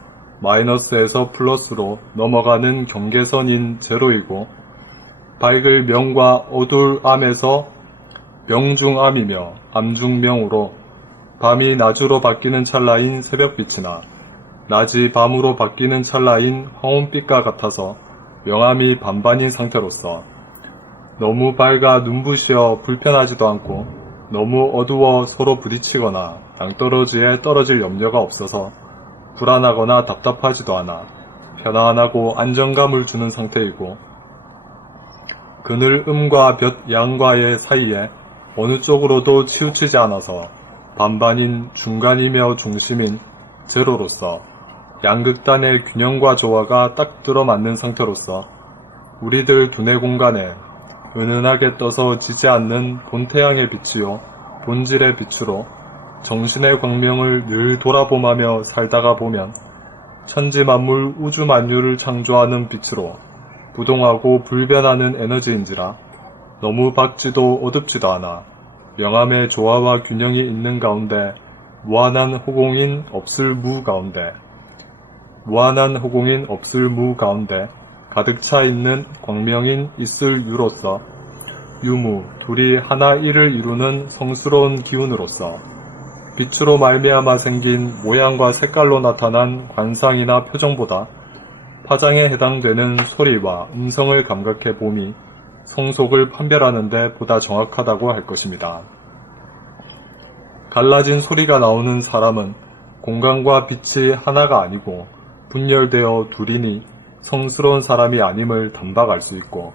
마이너스에서 플러스로 넘어가는 경계선인 제로이고, 밝을 명과 어두울 암에서 명중암이며 암중명으로 밤이 낮으로 바뀌는 찰나인 새벽빛이나 낮이 밤으로 바뀌는 찰나인 황혼빛과 같아서 명암이 반반인 상태로서 너무 밝아 눈부시어 불편하지도 않고 너무 어두워 서로 부딪히거나 낭떠러지에 떨어질 염려가 없어서 불안하거나 답답하지도 않아 편안하고 안정감을 주는 상태이고, 그늘 음과 볕 양과의 사이에 어느 쪽으로도 치우치지 않아서 반반인 중간이며 중심인 제로로서 양극단의 균형과 조화가 딱 들어맞는 상태로서 우리들 두뇌 공간에 은은하게 떠서 지지 않는 본태양의 빛이요 본질의 빛으로 정신의 광명을 늘 돌아봄하며 살다가 보면 천지만물 우주만유를 창조하는 빛으로 부동하고 불변하는 에너지인지라 너무 밝지도 어둡지도 않아 명암의 조화와 균형이 있는 가운데 무한한 허공인 없을 무 가운데 가득 차 있는 광명인 있을 유로서 유무 둘이 하나 일을 이루는 성스러운 기운으로서 빛으로 말미암아 생긴 모양과 색깔로 나타난 관상이나 표정보다 파장에 해당되는 소리와 음성을 감각해 봄이 성속을 판별하는 데 보다 정확하다고 할 것입니다. 갈라진 소리가 나오는 사람은 공간과 빛이 하나가 아니고 분열되어 둘이니 성스러운 사람이 아님을 단박알 수 있고,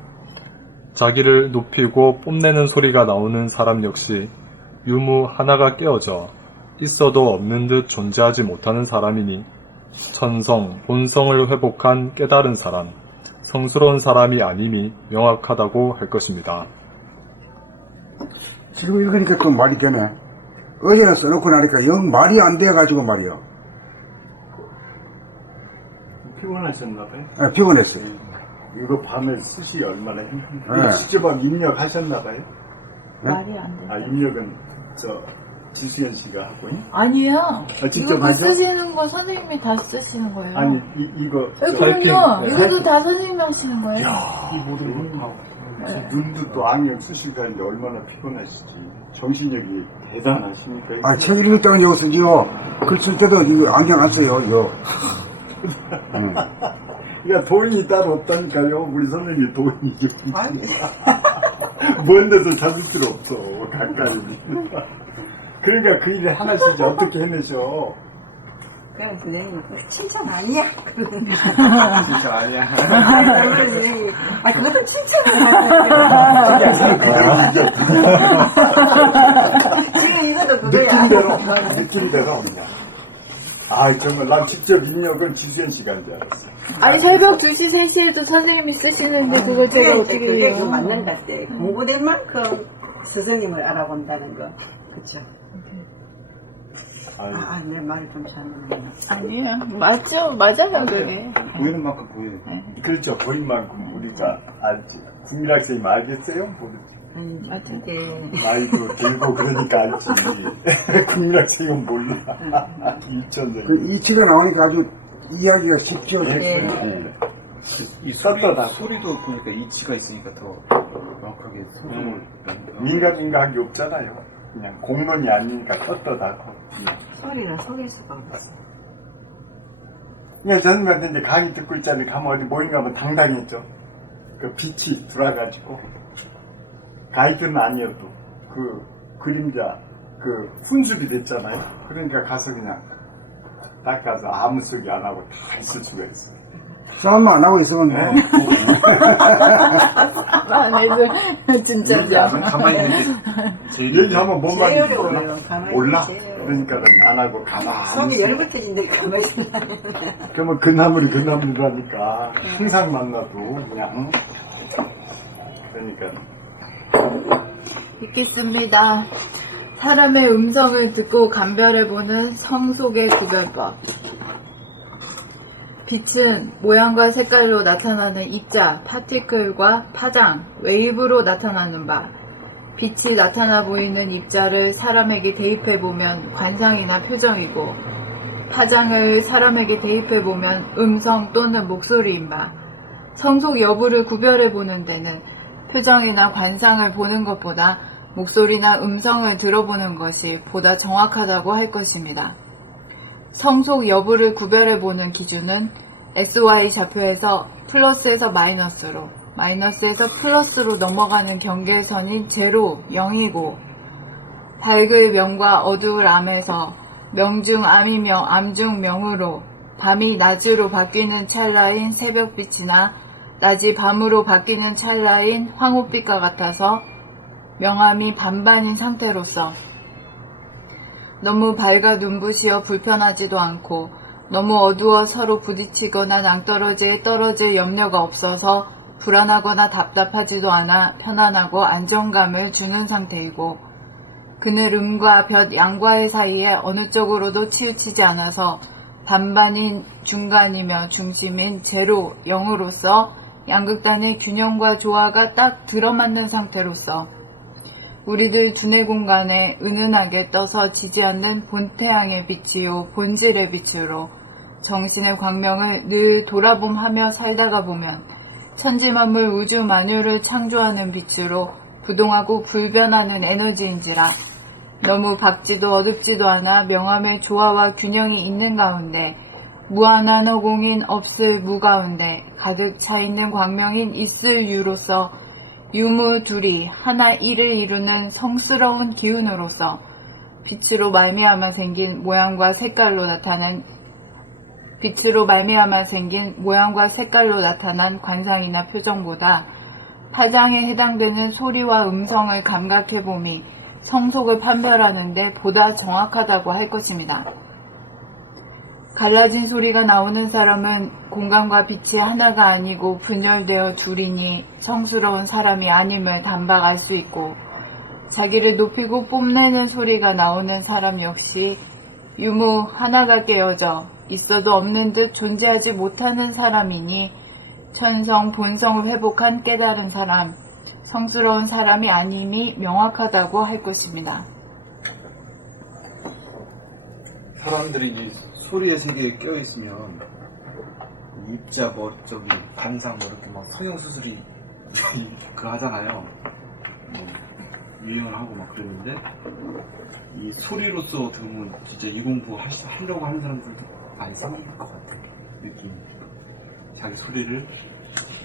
자기를 높이고 뽐내는 소리가 나오는 사람 역시 유무 하나가 깨어져 있어도 없는 듯 존재하지 못하는 사람이니 천성, 본성을 회복한 깨달은 사람, 성스러운 사람이 아님이 명확하다고 할 것입니다. 지금 읽으니까 또 말이 되네. 어제는 써놓고 나니까 영 말이 안 돼가지고 말이요. 피곤하셨나봐요? 아, 피곤했어요. 이거 밤에 쓰시 얼마나 힘든데. 네. 직접 입력하셨나봐요? 말이 안 돼. 아, 입력은 지수연 씨가 하고 있? 아니에요. 직접 이거 하죠? 쓰시는 거 선생님이 다 쓰시는 거예요. 아니, 이거. 그럼요. 이것도 타이핑. 다 선생님이 하시는 거예요. 이 모든 걸 눈도 또 악력 쓰시고 하는데 얼마나 피곤하시지. 정신력이 대단하시니까. 아, 책 읽을 때는 이거 쓰지요. 글 쓸 때도 이거 안경 안 써요, 이거. 그러니까 돈이 따로 없다니까요. 우리 선생님이 돈이지. 먼 데서 찾을 필요 없어. 가까이. 그러니까 그 일을 하나씩 어떻게 해내셔. 그냥 칭찬 아니야. 진짜 아니야. 아, 그것도 칭찬 아니야. 지금 이것도 그거야. 느낌대로 그냥. 아, 정말 난 직접 입력은 지수연 씨가 한 줄 알았어. 아니 새벽 2시, 3시에도 선생님이 쓰시는데 그걸 제가 어떻게 그게 해요? 맞는 것 같아. 공부된 만큼 스승님을 알아본다는 거. 그쵸? 아, 내 말이 좀 잘못했나. 아니에요. 맞죠. 맞아요 그게. 보이는 만큼 보여요. 그렇죠. 보인 만큼 우리가 알지. 국민학생이 알겠어요? 모르지. 맞는데. 나이도 들고 그러니까 알지. 국민학생은 몰라. 2000년. 그 이 책에 나오니까 아주 이야기가 쉽죠. 이 소리도 보니까 이치가 있으니까 더 명확하게 소리를 민감한 게 없잖아요. 그냥 공론이 아니니까 떳떳하고. 소리는 속일 수가 없어. 그냥 선생님한테 이제 강의 듣고 있잖아요. 가면 어디 모임 가면 당당했죠. 그 빛이 돌아가지고. 가이드는 아니어도 그 그림자, 그 훈습이 됐잖아요. 그러니까 가서 그냥 닦아서 아무 소리 안 하고 다 있을 수가 있어요. 싸움만 안 하고 있으면 뭐. 아, 진짜죠. 가만히 있는 게 제일 얘기하면 뭔 제일 말인지 어려워요. 가만히 몰라? 제일 어려워요. 그러니까 안 하고 가만히 속이 있어. 열불해진데 가만히 있어. 그러면 그 나물이 그 나물이라니까 항상 만나도 그냥 그러니까 읽겠습니다. 사람의 음성을 듣고 감별해보는 성속의 구별법. 빛은 모양과 색깔로 나타나는 입자, 파티클과 파장, 웨이브로 나타나는 바. 빛이 나타나 보이는 입자를 사람에게 대입해보면 관상이나 표정이고, 파장을 사람에게 대입해보면 음성 또는 목소리인 바. 성속 여부를 구별해보는 데는 표정이나 관상을 보는 것보다 목소리나 음성을 들어보는 것이 보다 정확하다고 할 것입니다. 성속 여부를 구별해보는 기준은 SY 좌표에서 플러스에서 마이너스로, 마이너스에서 플러스로 넘어가는 경계선인 제로, 0이고, 밝을 명과 어두울 암에서 명중 암이며 암 중 명으로, 밤이 낮으로 바뀌는 찰나인 새벽빛이나 낮이 밤으로 바뀌는 찰나인 황호빛과 같아서 명암이 반반인 상태로서 너무 밝아 눈부시어 불편하지도 않고 너무 어두워 서로 부딪히거나 낭떠러지에 떨어질 염려가 없어서 불안하거나 답답하지도 않아 편안하고 안정감을 주는 상태이고, 그늘 음과 볕 양과의 사이에 어느 쪽으로도 치우치지 않아서 반반인 중간이며 중심인 제로 0으로서 양극단의 균형과 조화가 딱 들어맞는 상태로서 우리들 두뇌 공간에 은은하게 떠서 지지 않는 본태양의 빛이요 본질의 빛으로 정신의 광명을 늘 돌아봄하며 살다가 보면 천지만물 우주 만유를 창조하는 빛으로 부동하고 불변하는 에너지인지라 너무 밝지도 어둡지도 않아 명암의 조화와 균형이 있는 가운데 무한한 허공인 없을 무 가운데 가득 차 있는 광명인 있을 유로서 유무 둘이 하나 이를 이루는 성스러운 기운으로서 빛으로 말미암아 생긴 모양과 색깔로 나타난 관상이나 표정보다 파장에 해당되는 소리와 음성을 감각해봄이 성속을 판별하는 데 보다 정확하다고 할 것입니다. 갈라진 소리가 나오는 사람은 공간과 빛이 하나가 아니고 분열되어 둘이니 성스러운 사람이 아님을 단박 알 수 있고, 자기를 높이고 뽐내는 소리가 나오는 사람 역시 유무 하나가 깨어져 있어도 없는 듯 존재하지 못하는 사람이니 천성 본성을 회복한 깨달은 사람, 성스러운 사람이 아님이 명확하다고 할 것입니다. 사람들이 이제 소리의 세계에 껴있으면 입자 뭐 저기 관상 뭐 이렇게 막 성형수술이 그 하잖아요. 뭐 유행을 하고 막 그랬는데 이 소리로서 들으면 진짜 이 공부 하려고 하는 사람들도 많이 싸울 것 같아요. 느낌이. 자기 소리를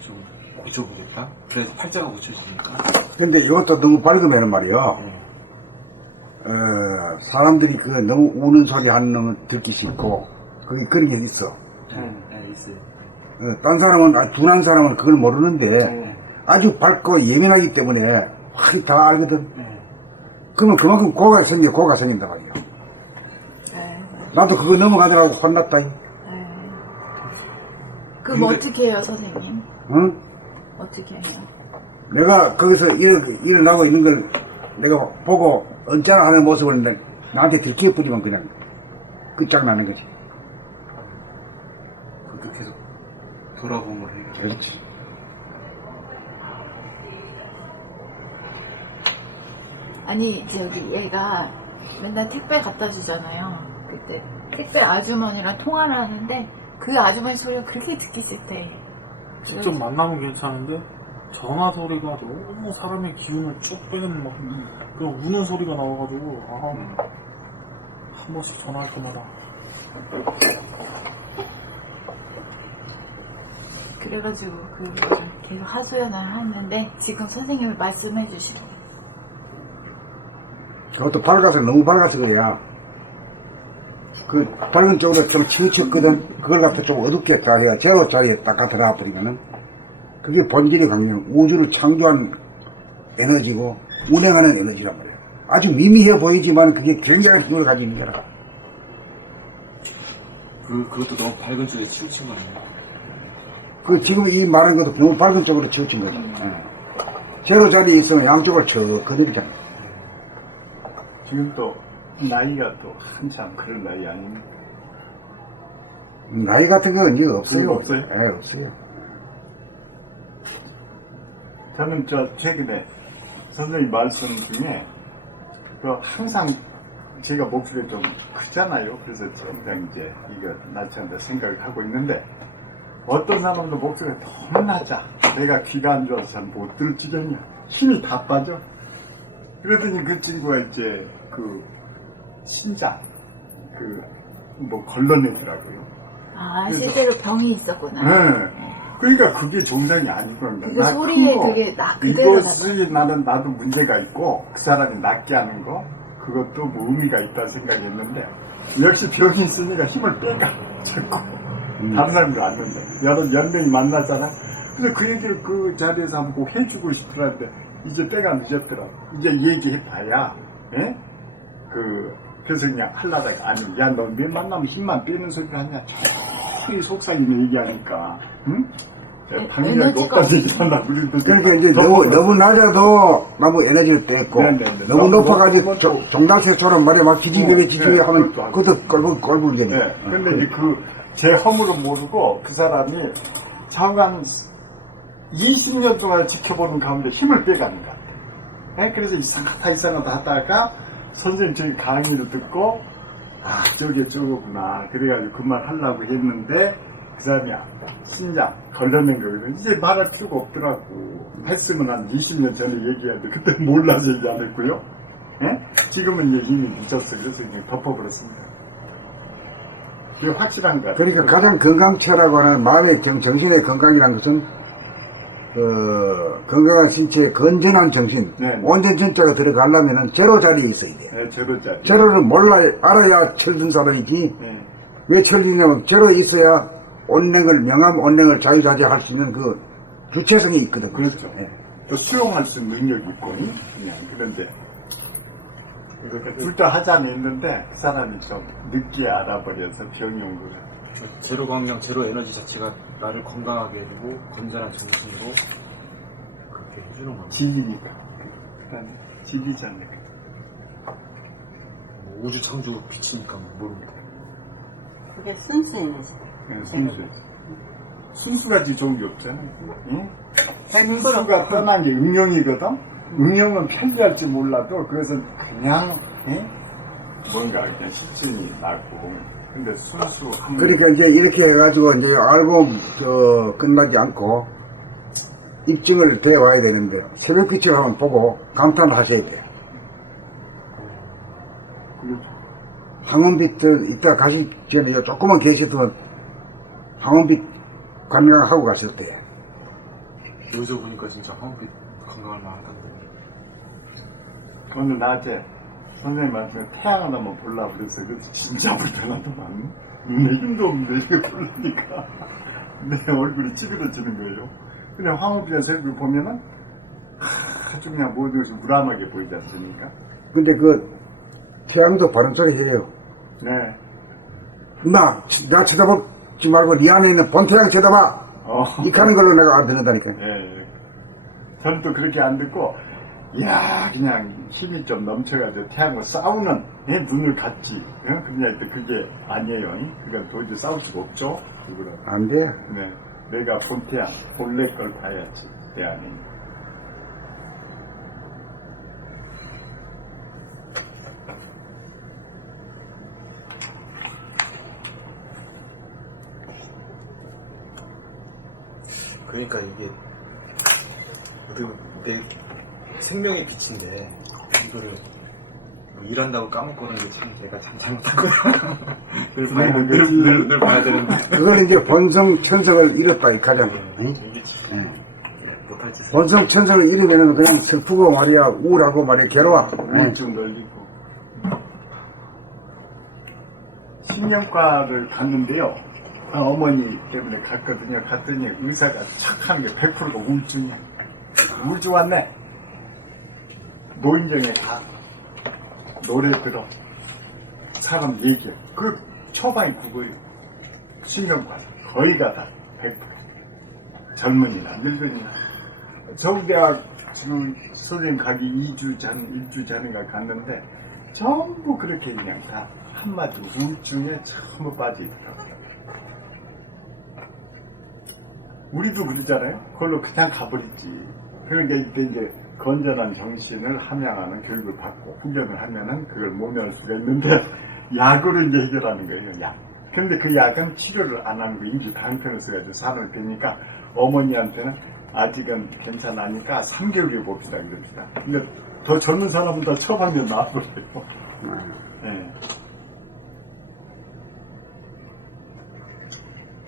좀 고쳐보겠다. 그래서 팔자가 고쳐지니까. 근데 이것도 너무 밝으면 말이요. 네. 사람들이 그 너무 우는 소리 하는 놈을 듣기 싫고, 그런 게 있어. 네, 있어요. 딴 사람은, 둔한 사람은 그걸 모르는데, 네. 아주 밝고 예민하기 때문에 확 다 알거든. 네. 그러면 그만큼 고가 생긴다 말이야. 나도 그거 넘어가더라고 혼났다. 그럼 어떻게 해요, 선생님? 응? 어떻게 해요? 내가 거기서 일어나고 있는 걸 내가 보고 언짢아 하는 모습을 나한테 들켜버리면 그냥 끝장나는 거지. 그렇게 계속 돌아보면 해결. 그렇지. 아니, 저기 얘가 맨날 택배 갖다 주잖아요. 그때 택배 아주머니랑 통화를 하는데 그 아주머니 소리가 그렇게 듣기 싫대. 직접 만나면 괜찮은데 전화 소리가 너무 사람의 기운을 쭉 빼는 막 그런 우는 소리가 나와가지고 한 번씩 전화할 때마다 그래가지고 계속 하소연을 하는데 지금 선생님이 말씀해 주시는 그것도 밝아서 너무 밝아서 그래야. 그 밝은 쪽으로 좀 치우쳤거든. 그걸 갖다 좀 어둡게 다 해야 제로 자리에 딱 갖다 놔버리면은 그게 본질의 강렬, 우주를 창조한 에너지고 운행하는 에너지란 말이야. 아주 미미해 보이지만 그게 굉장한 힘을 가지고 있는 거라. 그것도 너무 밝은 쪽에 치우친 거 아니에요? 지금 이 말한 것도 너무 밝은 쪽으로 치우친 거죠. 제로 자리에 있으면 양쪽을 쳐 거들잖아. 지금 또 나이가 또 한참 그런 나이 아닙니까? 나이 같은 건 이거 없어요. 없어요? 네, 없어요. 저는 최근에 선생님 말씀 중에 항상 제가 목소리 좀 크잖아요. 그래서 항상 이제 이거 낮춰서 생각을 하고 있는데 어떤 사람도 목소리가 너무 낮아. 내가 귀가 안 좋아서 잘 못 들을 지경이야. 힘이 다 빠져. 그러더니 그 친구가 이제 신장 걸러내더라고요. 실제로 병이 있었구나. 네. 그러니까 그게 정상이 아니거든요. 그 소리에 그게 그대로 이것이 나도 문제가 있고 그 사람이 낫게 하는 거 그것도 뭐 의미가 있다 생각했는데 역시 병이 있으니까 힘을 빼가 자꾸 다른 사람도 왔는데 여러 연명이 만나잖아. 그래서 그 얘기를 그 자리에서 한번 꼭 해주고 싶더라는데 이제 때가 늦었더라고. 이제 얘기해봐야 그래서 그냥 하려다가 아니 야 너 내 만나면 힘만 빼는 소리를 하냐 저리 속삭이며 얘기하니까 응? 당연히 높다고 얘기하나 우리도 그러니까 이제 너무 낮아도 너무 에너지를 뺐고 너무 높아가지고 종달새처럼 말이야 막 지지개 하면 그것도 꼴불견이야. 네. 근데 이제 제 허물을 모르고 그 사람이 장관 20년 동안 지켜보는 가운데 힘을 빼가는 것 같아요. 네? 그래서 이상하다 하다가 선생님 저기 강의를 듣고 저게 저거구나 그래가지고 그 말 하려고 했는데 그 사람이 신장 걸러낸 거거든요. 이제 말할 필요가 없더라고. 했으면 한 20년 전에 얘기해야돼. 그때 몰라서 얘기 안 했고요. 예? 지금은 이제 이미 늦었어. 그래서 그냥 덮어버렸습니다. 그게 확실한 거 같아요. 그러니까 가장 건강체라고 하는 마음의 정신의 건강이라는 것은 건강한 신체, 건전한 정신, 네. 온전 전자가 들어가려면은 제로 자리에 있어야 돼. 네, 제로짜리. 제로를 알아야 철든 사람이지. 네. 왜 철드냐면 제로에 있어야 명함 온냉을 자유자재할 수 있는 그 주체성이 있거든. 그렇죠. 예. 또 수용할 수 있는 능력이 있고, 그냥 그런데 둘 다 하자는 있는데 그 사람이 좀 늦게 알아버려서 병이 온 것 같아요. 제로 광명, 제로 에너지 자체가 나를 건강하게 해주고 건전한 정신으로 그렇게 해주는 거죠. 진리니까. 그다음에 진리잖아요. 뭐 우주 창조 빛이니까 뭐 모릅니다. 그게 순수 에너지. 순수. 순수가 좋은 게 없잖아. 응? 순수가 떠난 게 응용이거든. 응용은 편리할지 몰라도 그것은 그냥 뭔가 그냥 실증이 나고. 근데 순수 한 그러니까 이제 이렇게 해가지고 이제 알고 끝나지 않고 입증을 돼 와야 되는데 새벽 빛을 한번 보고 감탄하셔야 돼요. 황혼빛들 이따 가시 전에 조금만 계시더면 황혼빛 관광하고 가실 때요. 여기서 보니까 진짜 황빛 건강할 만하던데. 오늘 낮에 선생님한테 태양 하나만 보려고 그래서 그래서 진짜 불편하더만. 눈에 힘도 없는데 이거 보려니까 내 얼굴이 찌그러지는 거예요. 근데 황혼빛에서 얼굴 보면은 아주 그냥 모든 것이 무람하게 보이지 않습니까? 근데 그 태양도 바람 소리 해요. 네. 나 쳐다보지 말고 네 안에 있는 본태양 쳐다봐. 이렇게 하는 걸로 내가 알아듣는다니까. 예. 저는 또 그렇게 안 듣고, 이야, 그냥 힘이 좀 넘쳐가지고 태양과 싸우는 눈을 갖지. 그냥 또 그게 아니에요. 그건 도저히 싸울 수가 없죠. 그거는. 안 돼. 네. 내가 본태양, 본래 걸 봐야지. 내 안에. 그러니까 이게 내 생명의 빛인데 이거를 뭐 일한다고 까먹고 그러는 게 참 제가 참 잘못한 거예요. 늘 봐야 되는데. 그건 이제 본성 천성을 잃었다 이 가장. 응? 못할 짓. 본성 천성을 잃으면은 그냥 슬프고 말이야 우울하고 말이야 괴로워. 우울증 걸리고. 신경과를 갔는데요. 어머니 때문에 갔거든요. 갔더니 의사가 착 하는 게 100%가 우울증이야. 우울증 왔네. 노인정에 가. 노래 들어. 사람 얘기해. 그 처방이 그거예요. 신경과 거의가 다 100%. 젊은이나 늙은이나. 서울대학 지금 선생님 가기 2주 전인가 갔는데 전부 그렇게 그냥 다 한마디 우울증에 전부 빠져있더라고요. 우리도 그러잖아요. 그걸로 그냥 가버리지. 그러니까 이때 이제 건전한 정신을 함양하는 교육을 받고 훈련을 하면은 그걸 모면할 수가 있는데 약으로 이제 해결하는 거예요. 약. 그런데 그 약은 치료를 안 하는 거 임시 방편을 써가지고 사는 되니까 어머니한테는 아직은 괜찮으니까 3개월이 봅시다 그럽니다. 근데 더 젊은 사람은 다 처방전 나와버려요. 네.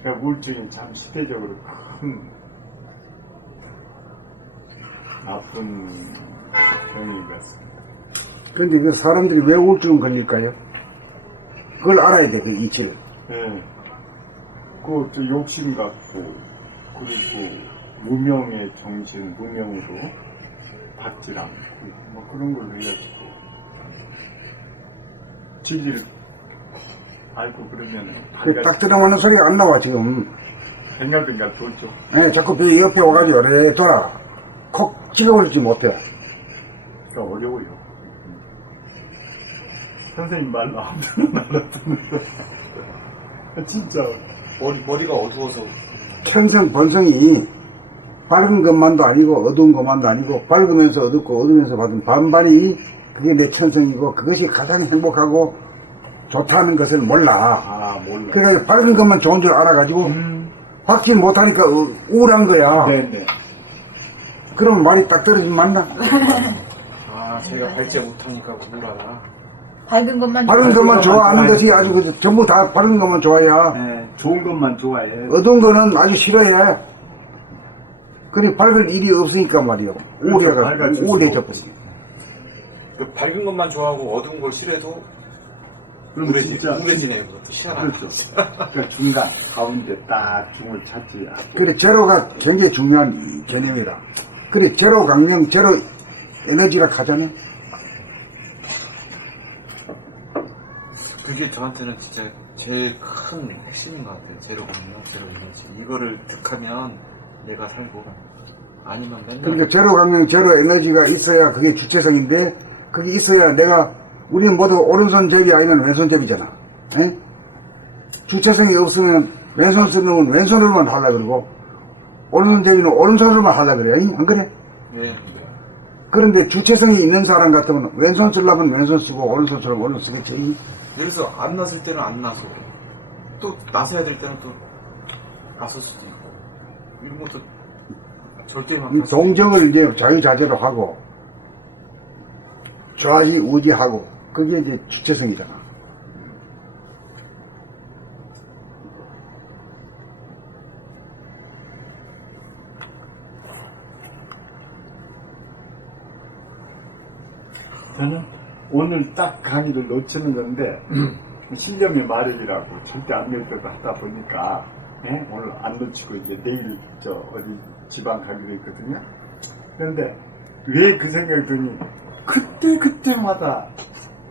그러니까 우울증이 참 시대적으로 큰 나쁜 병인 것 같습니다. 그런데 그 사람들이 왜 우울증 걸릴까요? 그걸 알아야 돼, 그 이치를. 네. 그 욕심 같고 그리고 무명의 정신, 무명으로 박지랑 뭐 그런 걸로 해가지고 진리를 알고 그러면은 그 딱 들어가는 소리가 안 나와, 지금. 뱅갈뱅갈 돌죠. 예, 자꾸 배 옆에 와가지고 이래 돌아. 콕 찍어버리지 못해. 그러니까 어려워요. 선생님 말로 아무나 알아듣는데 진짜 머리가 어두워서. 천성, 본성이 밝은 것만도 아니고 어두운 것만도 아니고 밝으면서 어둡고 어두우면서 받은 반반이 그게 내 천성이고 그것이 가장 행복하고 좋다는 것을 몰라. 몰라. 그러니까 밝은 것만 좋은 줄 알아가지고 확신 못하니까 우울한 거야. 네네. 그럼 말이 딱 떨어지면 맞나? 제가 밝지 못하니까 우울하다. 밝은 것만 밝은 것만 좋아하는 것이 아주 전부 다 밝은 것만 좋아해야. 네, 좋은 것만 좋아해. 어두운 거는 아주 싫어해. 그래 밝을 일이 없으니까 말이요. 오래져 버려. 그 밝은 것만 좋아하고 어두운 걸 싫어해도 그럼 진짜 우울해지네요. 그것도 희한하네. 그렇죠. 그러니까 중간 가운데 딱 중을 찾지. 그래 제로가 굉장히 중요한 개념이다. 그래 제로 강명, 제로 에너지라 하잖아요. 그게 저한테는 진짜 제일 큰 핵심인 것 같아요. 제로 공명, 제로 에너지. 이거를 득하면 내가 살고 아니면 맨날 그러니까 제로 강명, 제로 에너지가 있어야 그게 주체성인데 그게 있어야 우리는 모두 오른손잡이 아니면 왼손잡이잖아. 에? 주체성이 없으면 왼손 쓰는 왼손으로만 하려고 그러고 오른손잡이는 오른손으로만 하려고 그래. 안 그래? 예. 그런데 주체성이 있는 사람 같으면 왼손 쓰려면 왼손 쓰고 오른손 쓰려면 오른손 쓰겠지. 그래서 안 났을 때는 안 나서 또 나서야 될 때는 또 나설 수도 있고 이런 것도 절대 막 이 동정을 이제 자유자재로 하고 좌지우지하고 그게 이제 주체성이잖아. 저는 오늘 딱 강의를 놓치는 건데 신념의 말이라고 절대 안 믿어도 하다 보니까 오늘 안 놓치고 이제 내일 어디 지방 가기로 했거든요. 그런데 왜 그 생각이 드니 그때마다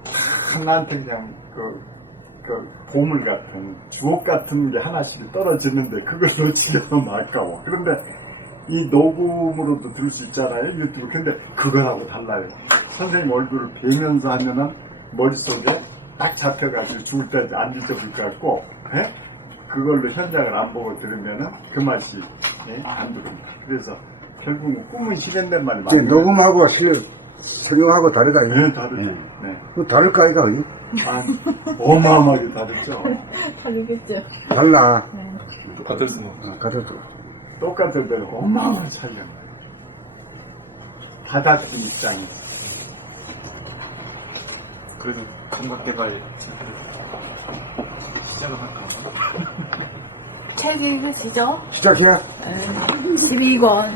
다 나한테 그냥 그 보물 같은 주옥 같은 게 하나씩 떨어지는데 그걸 놓치기 너무 아까워. 그런데 이 녹음으로도 들을 수 있잖아요, 유튜브. 근데 그거하고 달라요. 선생님 얼굴을 뵈면서 하면은 머릿속에 딱 잡혀가지고 죽을 때까지 안 잊어볼 것 같고, 그걸로 현장을 안 보고 들으면은 그 맛이 안 들립니다. 그래서 결국은 꿈은 실현된 말이 많아요. 녹음하고 설명하고 다르다. 네, 다르죠. 네. 그 다를까, 이거? 어마어마하게 다르죠. 다르겠죠. 달라. 같을 수는 같아도. 똑같을 때는 어마어마한 차이가 나요. 받아들인 입장에서. 그래도 감각개발 시작을 할까? 책 읽으시죠? 시작해. 12권.